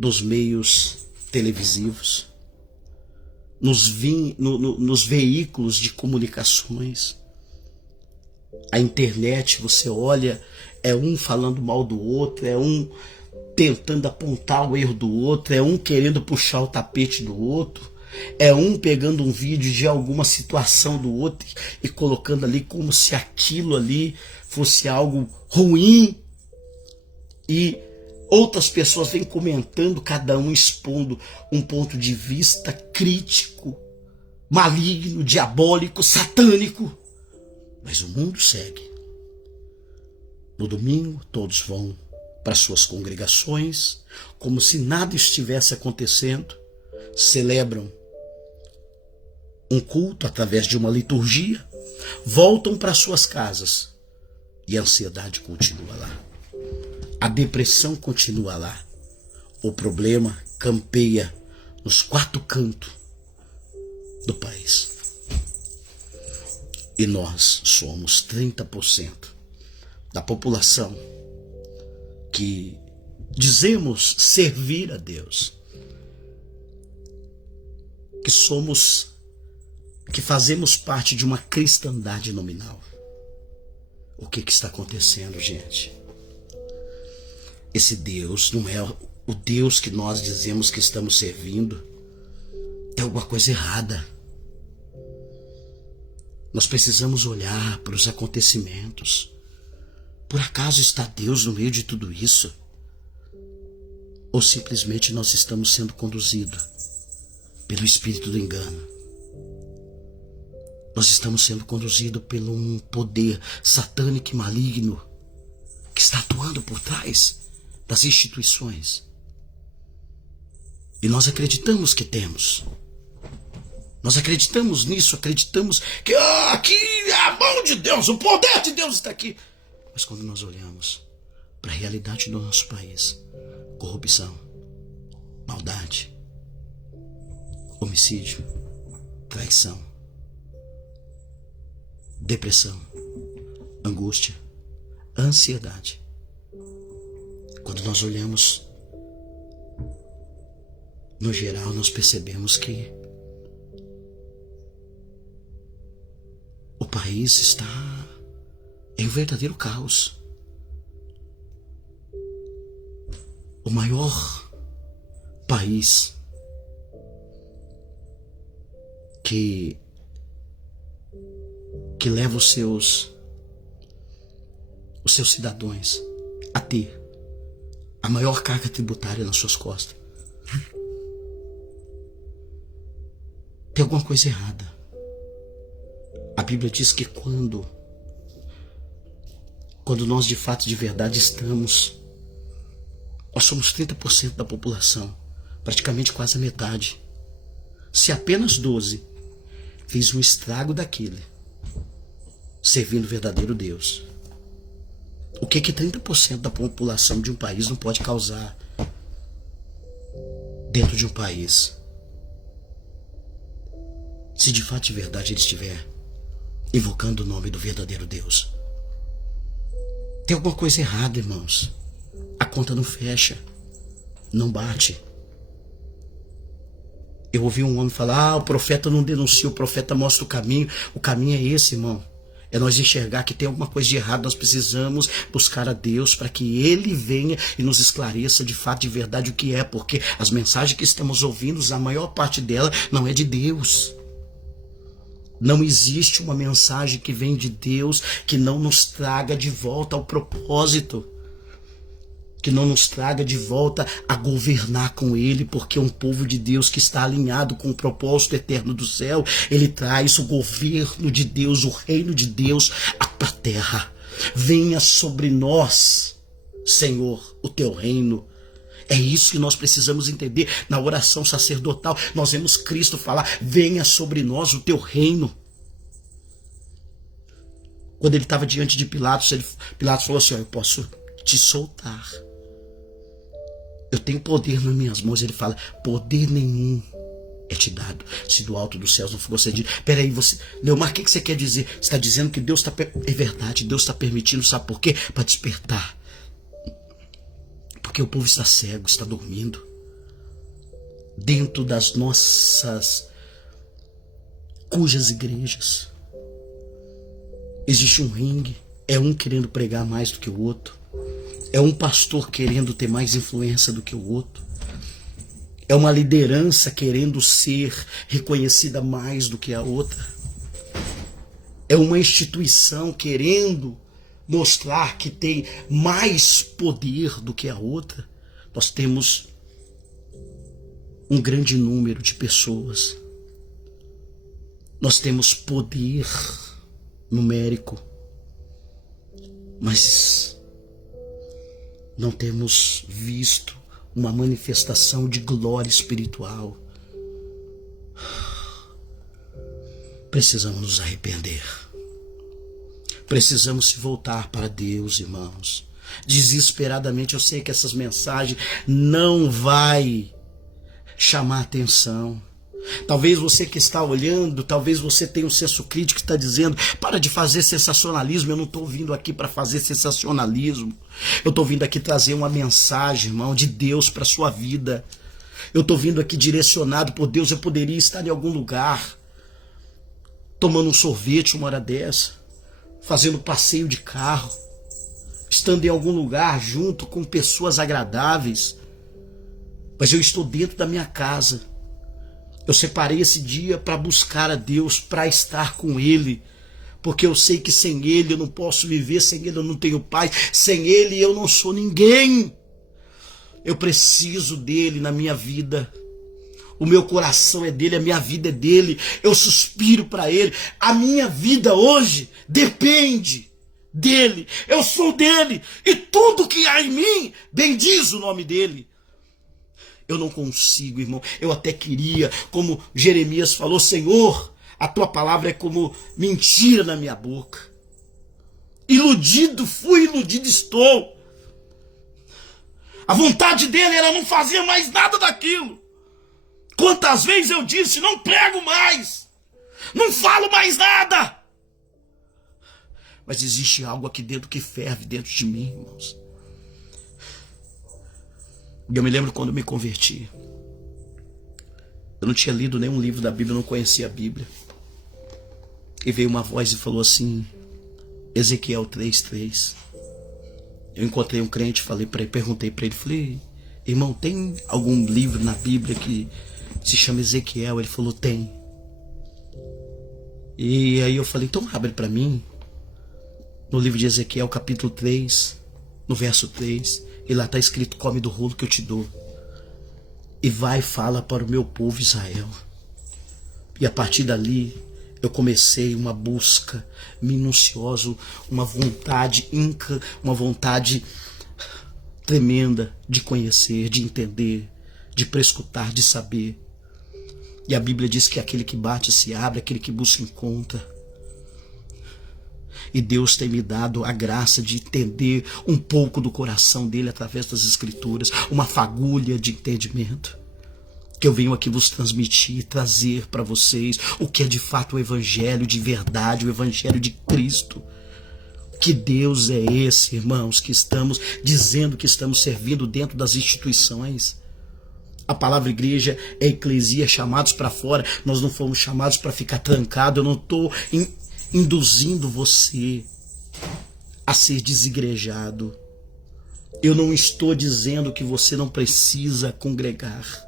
dos meios televisivos, nos veículos de comunicações. A internet, você olha, é um falando mal do outro, é um tentando apontar o erro do outro, é um querendo puxar o tapete do outro, é um pegando um vídeo de alguma situação do outro e colocando ali como se aquilo ali fosse algo ruim, e outras pessoas vêm comentando, cada um expondo um ponto de vista crítico, maligno, diabólico, satânico. Mas o mundo segue. No domingo, todos vão para suas congregações, como se nada estivesse acontecendo, celebram um culto, através de uma liturgia, voltam para suas casas e a ansiedade continua lá. A depressão continua lá. O problema campeia nos 4 cantos do país. E nós somos 30% da população que dizemos servir a Deus, que fazemos parte de uma cristandade nominal. O que está acontecendo, gente? Esse Deus não é o Deus que nós dizemos que estamos servindo. É alguma coisa errada. Nós precisamos olhar para os acontecimentos. Por acaso está Deus no meio de tudo isso? Ou simplesmente nós estamos sendo conduzidos pelo espírito do engano? Nós estamos sendo conduzidos por um poder satânico e maligno que está atuando por trás das instituições. E nós acreditamos que temos. Nós acreditamos nisso, acreditamos que aqui é a mão de Deus, o poder de Deus está aqui. Mas quando nós olhamos para a realidade do nosso país, corrupção, maldade, homicídio, traição, depressão, angústia, ansiedade. Quando nós olhamos, no geral, nós percebemos que o país está em um verdadeiro caos. O maior país que leva os seus cidadãos a ter a maior carga tributária nas suas costas. Tem alguma coisa errada. A Bíblia diz que quando nós de fato, de verdade estamos, nós somos 30% da população, praticamente quase a metade. Se apenas 12 fez um estrago daquele, servindo o verdadeiro Deus, o que 30% da população de um país não pode causar dentro de um país? Se de fato, de verdade, ele estiver invocando o nome do verdadeiro Deus. Tem alguma coisa errada, irmãos. A conta não fecha, não bate. Eu ouvi um homem falar, o profeta não denuncia, o profeta mostra o caminho. O caminho é esse, irmão. É nós enxergar que tem alguma coisa de errado. Nós precisamos buscar a Deus para que Ele venha e nos esclareça de fato, de verdade, o que é. Porque as mensagens que estamos ouvindo, a maior parte dela não é de Deus. Não existe uma mensagem que vem de Deus que não nos traga de volta ao propósito, que não nos traga de volta a governar com Ele, porque um povo de Deus que está alinhado com o propósito eterno do céu, ele traz o governo de Deus, o reino de Deus para a terra. Venha sobre nós, Senhor, o teu reino. É isso que nós precisamos entender. Na oração sacerdotal, nós vemos Cristo falar, venha sobre nós o teu reino. Quando ele estava diante de Pilatos, Pilatos falou assim, eu posso te soltar. Eu tenho poder nas minhas mãos. Ele fala, poder nenhum é te dado, se do alto dos céus não for concedido. Peraí, Leomar, o que você quer dizer? Você está dizendo que Deus está... É verdade, Deus está permitindo, sabe por quê? Para despertar. Porque o povo está cego, está dormindo. Dentro das nossas cujas igrejas existe um ringue. É um querendo pregar mais do que o outro. É um pastor querendo ter mais influência do que o outro. É uma liderança querendo ser reconhecida mais do que a outra. É uma instituição querendo mostrar que tem mais poder do que a outra. Nós temos um grande número de pessoas. Nós temos poder numérico, mas não temos visto uma manifestação de glória espiritual. precisamos nos arrepender. Precisamos se voltar para Deus, irmãos. Desesperadamente, eu sei que essas mensagens não vai chamar atenção. Talvez você que está olhando, talvez você tenha um senso crítico que está dizendo: para de fazer sensacionalismo. Eu não estou vindo aqui para fazer sensacionalismo. Eu estou vindo aqui trazer uma mensagem, irmão, de Deus para a sua vida. Eu estou vindo aqui direcionado por Deus. Eu poderia estar em algum lugar, tomando um sorvete uma hora dessa, fazendo passeio de carro, estando em algum lugar junto com pessoas agradáveis. Mas eu estou dentro da minha casa. Eu separei esse dia para buscar a Deus, para estar com Ele, porque eu sei que sem Ele eu não posso viver, sem Ele eu não tenho paz, sem Ele eu não sou ninguém. Eu preciso dEle na minha vida. O meu coração é dEle, a minha vida é dEle, eu suspiro para Ele. A minha vida hoje depende dEle, eu sou dEle, e tudo que há em mim bendiz o nome dEle. Eu não consigo, irmão. Eu até queria, como Jeremias falou: Senhor, a tua palavra é como mentira na minha boca. Iludido fui, iludido estou. A vontade dele era não fazer mais nada daquilo. Quantas vezes eu disse: não prego mais, não falo mais nada. Mas existe algo aqui dentro que ferve dentro de mim, irmãos. E eu me lembro quando eu me converti. Eu não tinha lido nenhum livro da Bíblia, eu não conhecia a Bíblia. E veio uma voz e falou assim: Ezequiel 3:3. Eu encontrei um crente, perguntei para ele, falei: irmão, tem algum livro na Bíblia que se chama Ezequiel? Ele falou: tem. E aí eu falei: então abre para mim. No livro de Ezequiel, capítulo 3, no verso 3. E lá está escrito: come do rolo que eu te dou, e vai e fala para o meu povo Israel. E a partir dali eu comecei uma busca minuciosa, uma vontade tremenda de conhecer, de entender, de prescrutar, de saber. E a Bíblia diz que aquele que bate se abre, aquele que busca encontra. E Deus tem me dado a graça de entender um pouco do coração dele através das Escrituras, uma fagulha de entendimento, que eu venho aqui vos transmitir, trazer para vocês o que é de fato o Evangelho de verdade, o Evangelho de Cristo. Que Deus é esse, irmãos, que estamos dizendo que estamos servindo dentro das instituições? A palavra igreja é eclesia, chamados para fora. Nós não fomos chamados para ficar trancado. Eu não estou induzindo você a ser desigrejado. Eu não estou dizendo que você não precisa congregar,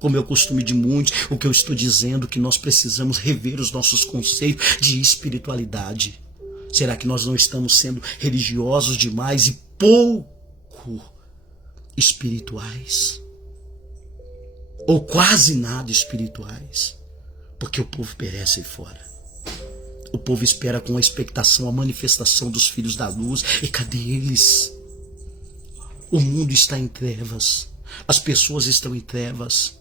como é o costume de muitos. O que eu estou dizendo é que nós precisamos rever os nossos conceitos de espiritualidade. Será que nós não estamos sendo religiosos demais e pouco espirituais? Ou quase nada espirituais? Porque o povo perece aí fora. O povo espera com expectação a manifestação dos filhos da luz. E cadê eles? O mundo está em trevas. As pessoas estão em trevas.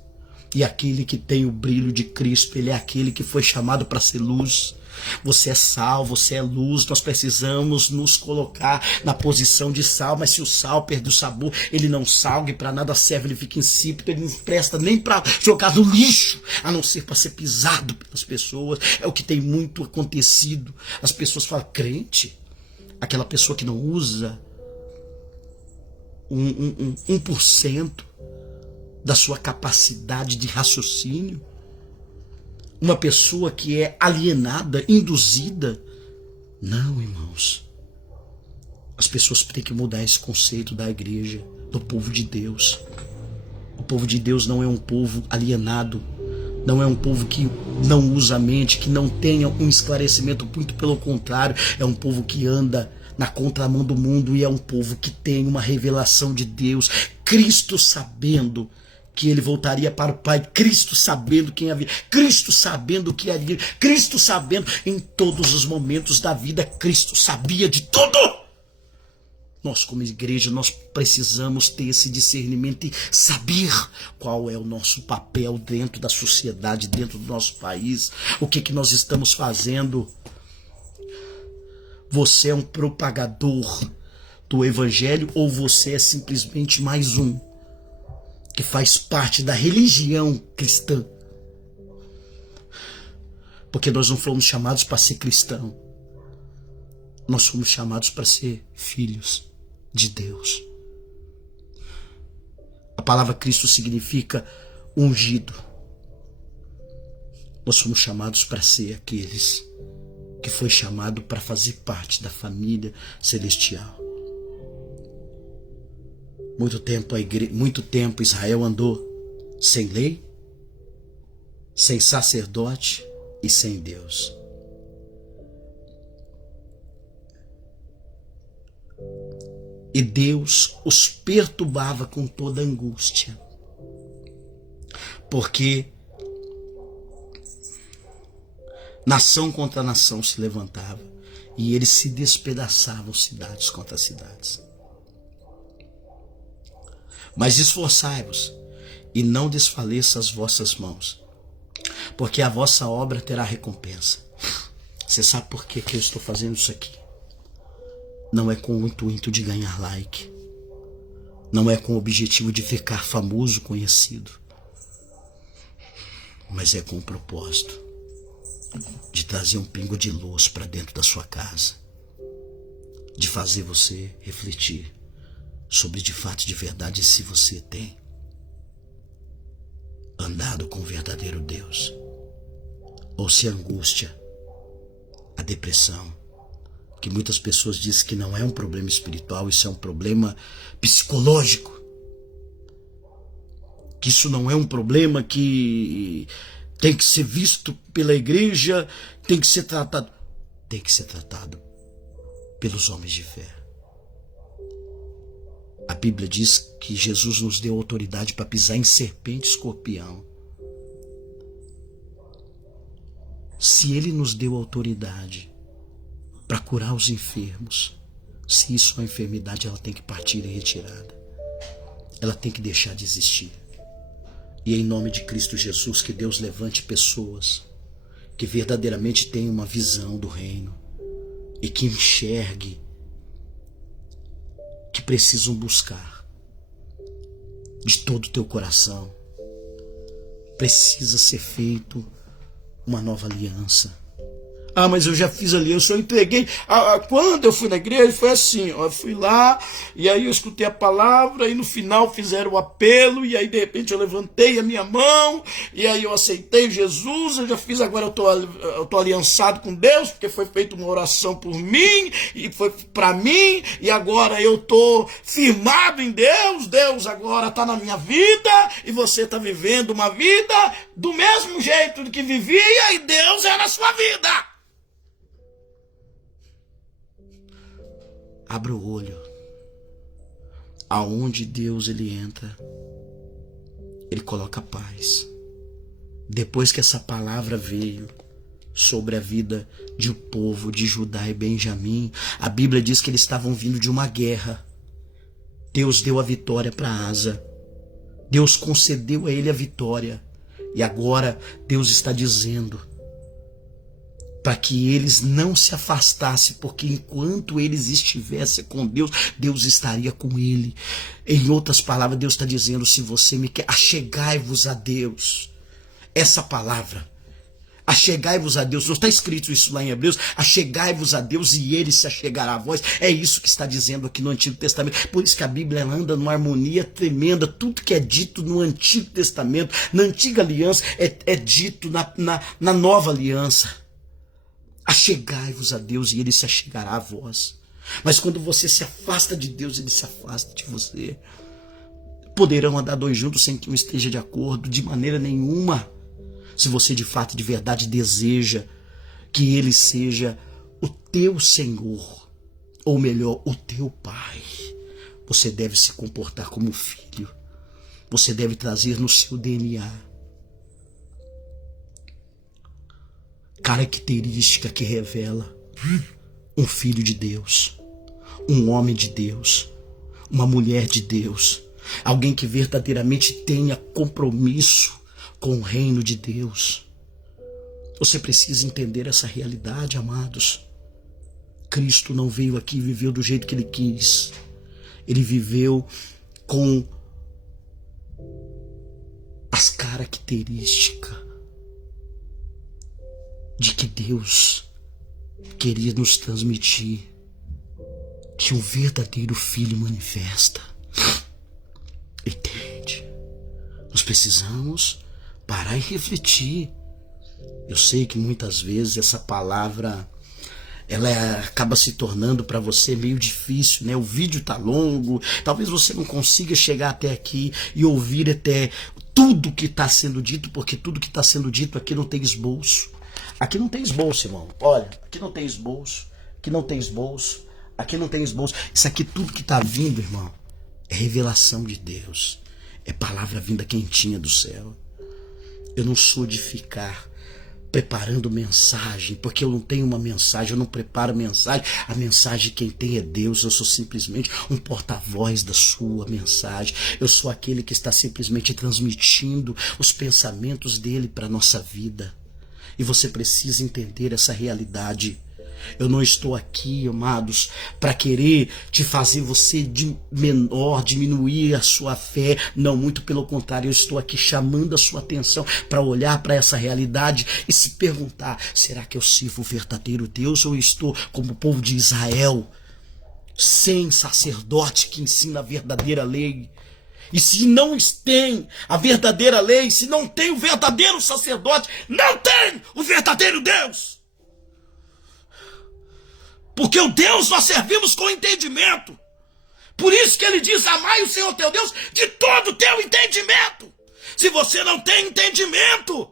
E aquele que tem o brilho de Cristo, ele é aquele que foi chamado para ser luz. Você é sal, você é luz. Nós precisamos nos colocar na posição de sal. Mas se o sal perde o sabor, ele não salga e para nada serve, ele fica insípido. Ele não presta nem para jogar no lixo, a não ser para ser pisado pelas pessoas. É o que tem muito acontecido. As pessoas falam: crente, aquela pessoa que não usa 1% da sua capacidade de raciocínio, uma pessoa que é alienada, induzida. Não, irmãos. As pessoas têm que mudar esse conceito da igreja, do povo de Deus. O povo de Deus não é um povo alienado, não é um povo que não usa a mente, que não tenha um esclarecimento, muito pelo contrário, é um povo que anda na contramão do mundo e é um povo que tem uma revelação de Deus. Cristo sabendo que ele voltaria para o Pai, Cristo sabendo quem havia, Cristo sabendo o que havia, Cristo sabendo em todos os momentos da vida, Cristo sabia de tudo. Nós, como igreja, nós precisamos ter esse discernimento e saber qual é o nosso papel dentro da sociedade, dentro do nosso país, o que nós estamos fazendo. Você é um propagador do evangelho ou você é simplesmente mais um que faz parte da religião cristã? Porque nós não fomos chamados para ser cristão. Nós fomos chamados para ser filhos de Deus. A palavra Cristo significa ungido. Nós fomos chamados para ser aqueles que foi chamado para fazer parte da família celestial. Muito tempo Israel andou sem lei, sem sacerdote e sem Deus. E Deus os perturbava com toda angústia, porque nação contra nação se levantava e eles se despedaçavam cidades contra cidades. Mas esforçai-vos e não desfaleça as vossas mãos, porque a vossa obra terá recompensa. Você sabe por que eu estou fazendo isso aqui? Não é com o intuito de ganhar like. Não é com o objetivo de ficar famoso, conhecido. Mas é com o propósito de trazer um pingo de luz para dentro da sua casa. De fazer você refletir sobre de fato, de verdade, se você tem andado com o verdadeiro Deus. Ou se a angústia, a depressão, que muitas pessoas dizem que não é um problema espiritual, isso é um problema psicológico. Que isso não é um problema que tem que ser visto pela igreja, tem que ser tratado. Tem que ser tratado pelos homens de fé. A Bíblia diz que Jesus nos deu autoridade para pisar em serpente e escorpião. Se Ele nos deu autoridade para curar os enfermos, se isso é uma enfermidade, ela tem que partir e retirada. Ela tem que deixar de existir. E em nome de Cristo Jesus, que Deus levante pessoas que verdadeiramente tenham uma visão do reino e que enxergue que precisam buscar de todo o teu coração. Precisa ser feito uma nova aliança. Ah, mas eu já fiz aliança, eu entreguei. Quando eu fui na igreja, foi assim, ó, eu fui lá, e aí eu escutei a palavra, e no final fizeram o apelo, e aí de repente eu levantei a minha mão, e aí eu aceitei Jesus, eu já fiz, agora eu tô aliançado com Deus, porque foi feita uma oração por mim, e foi para mim, e agora eu tô firmado em Deus, Deus agora tá na minha vida, e você tá vivendo uma vida do mesmo jeito que vivia, e Deus é na sua vida. Abra o olho. Aonde Deus ele entra, ele coloca paz. Depois que essa palavra veio sobre a vida de um povo de Judá e Benjamim, a Bíblia diz que eles estavam vindo de uma guerra. Deus deu a vitória para Asa. Deus concedeu a ele a vitória. E agora Deus está dizendo para que eles não se afastassem, porque enquanto eles estivessem com Deus, Deus estaria com ele. Em outras palavras, Deus está dizendo, se você me quer, achegai-vos a Deus. Essa palavra, achegai-vos a Deus, não está escrito isso lá em Hebreus, achegai-vos a Deus e ele se achegará a vós. É isso que está dizendo aqui no Antigo Testamento. Por isso que a Bíblia anda numa harmonia tremenda. Tudo que é dito no Antigo Testamento, na Antiga Aliança, é dito na Nova Aliança. Achegai-vos a Deus e ele se achegará a vós. Mas quando você se afasta de Deus, ele se afasta de você. Poderão andar dois juntos sem que um esteja de acordo? De maneira nenhuma. Se você de fato, de verdade deseja que ele seja o teu Senhor, ou melhor, o teu Pai, você deve se comportar como filho. Você deve trazer no seu DNA característica que revela um filho de Deus, um homem de Deus, uma mulher de Deus, alguém que verdadeiramente tenha compromisso com o reino de Deus. Você precisa entender essa realidade, amados. Cristo não veio aqui e viveu do jeito que ele quis. Ele viveu com as características de que Deus queria nos transmitir, que um verdadeiro filho manifesta. Entende? Nós precisamos parar e refletir. Eu sei que muitas vezes essa palavra ela acaba se tornando para você meio difícil, né? O vídeo tá longo, talvez você não consiga chegar até aqui e ouvir até tudo que está sendo dito, porque tudo que está sendo dito aqui não tem esboço. Aqui não tem esboço, irmão. Olha, aqui não tem esboço, aqui não tem esboço, aqui não tem esboço. Isso aqui tudo que está vindo, irmão, é revelação de Deus. É palavra vinda quentinha do céu. Eu não sou de ficar preparando mensagem, porque eu não tenho uma mensagem, eu não preparo mensagem. A mensagem quem tem é Deus. Eu sou simplesmente um porta-voz da sua mensagem. Eu sou aquele que está simplesmente transmitindo os pensamentos dele para a nossa vida. E você precisa entender essa realidade. Eu não estou aqui, amados, para querer te fazer você de menor, diminuir a sua fé. Não, muito pelo contrário, eu estou aqui chamando a sua atenção para olhar para essa realidade e se perguntar: será que eu sirvo o verdadeiro Deus ou eu estou como o povo de Israel, sem sacerdote que ensina a verdadeira lei? E se não tem a verdadeira lei, se não tem o verdadeiro sacerdote, não tem o verdadeiro Deus. Porque o Deus nós servimos com entendimento. Por isso que ele diz: amai o Senhor teu Deus de todo o teu entendimento. Se você não tem entendimento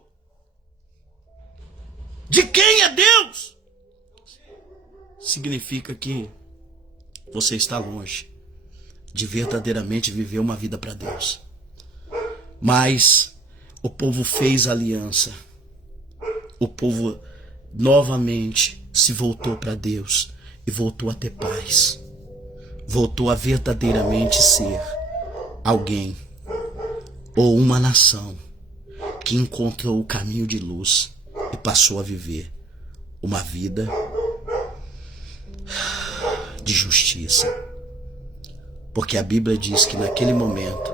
de quem é Deus, significa que você está longe de verdadeiramente viver uma vida para Deus. Mas o povo fez aliança. O povo novamente se voltou para Deus e voltou a ter paz. Voltou a verdadeiramente ser alguém ou uma nação que encontrou o caminho de luz e passou a viver uma vida de justiça. Porque a Bíblia diz que naquele momento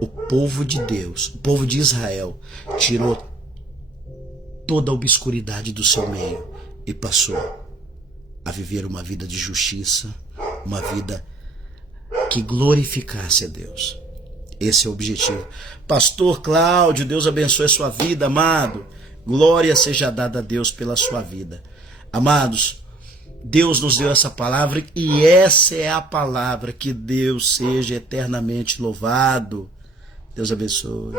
o povo de Deus, o povo de Israel, tirou toda a obscuridade do seu meio e passou a viver uma vida de justiça, uma vida que glorificasse a Deus. Esse é o objetivo. Pastor Cláudio, Deus abençoe a sua vida, amado. Glória seja dada a Deus pela sua vida. Amados, Deus nos deu essa palavra e essa é a palavra. Que Deus seja eternamente louvado. Deus abençoe.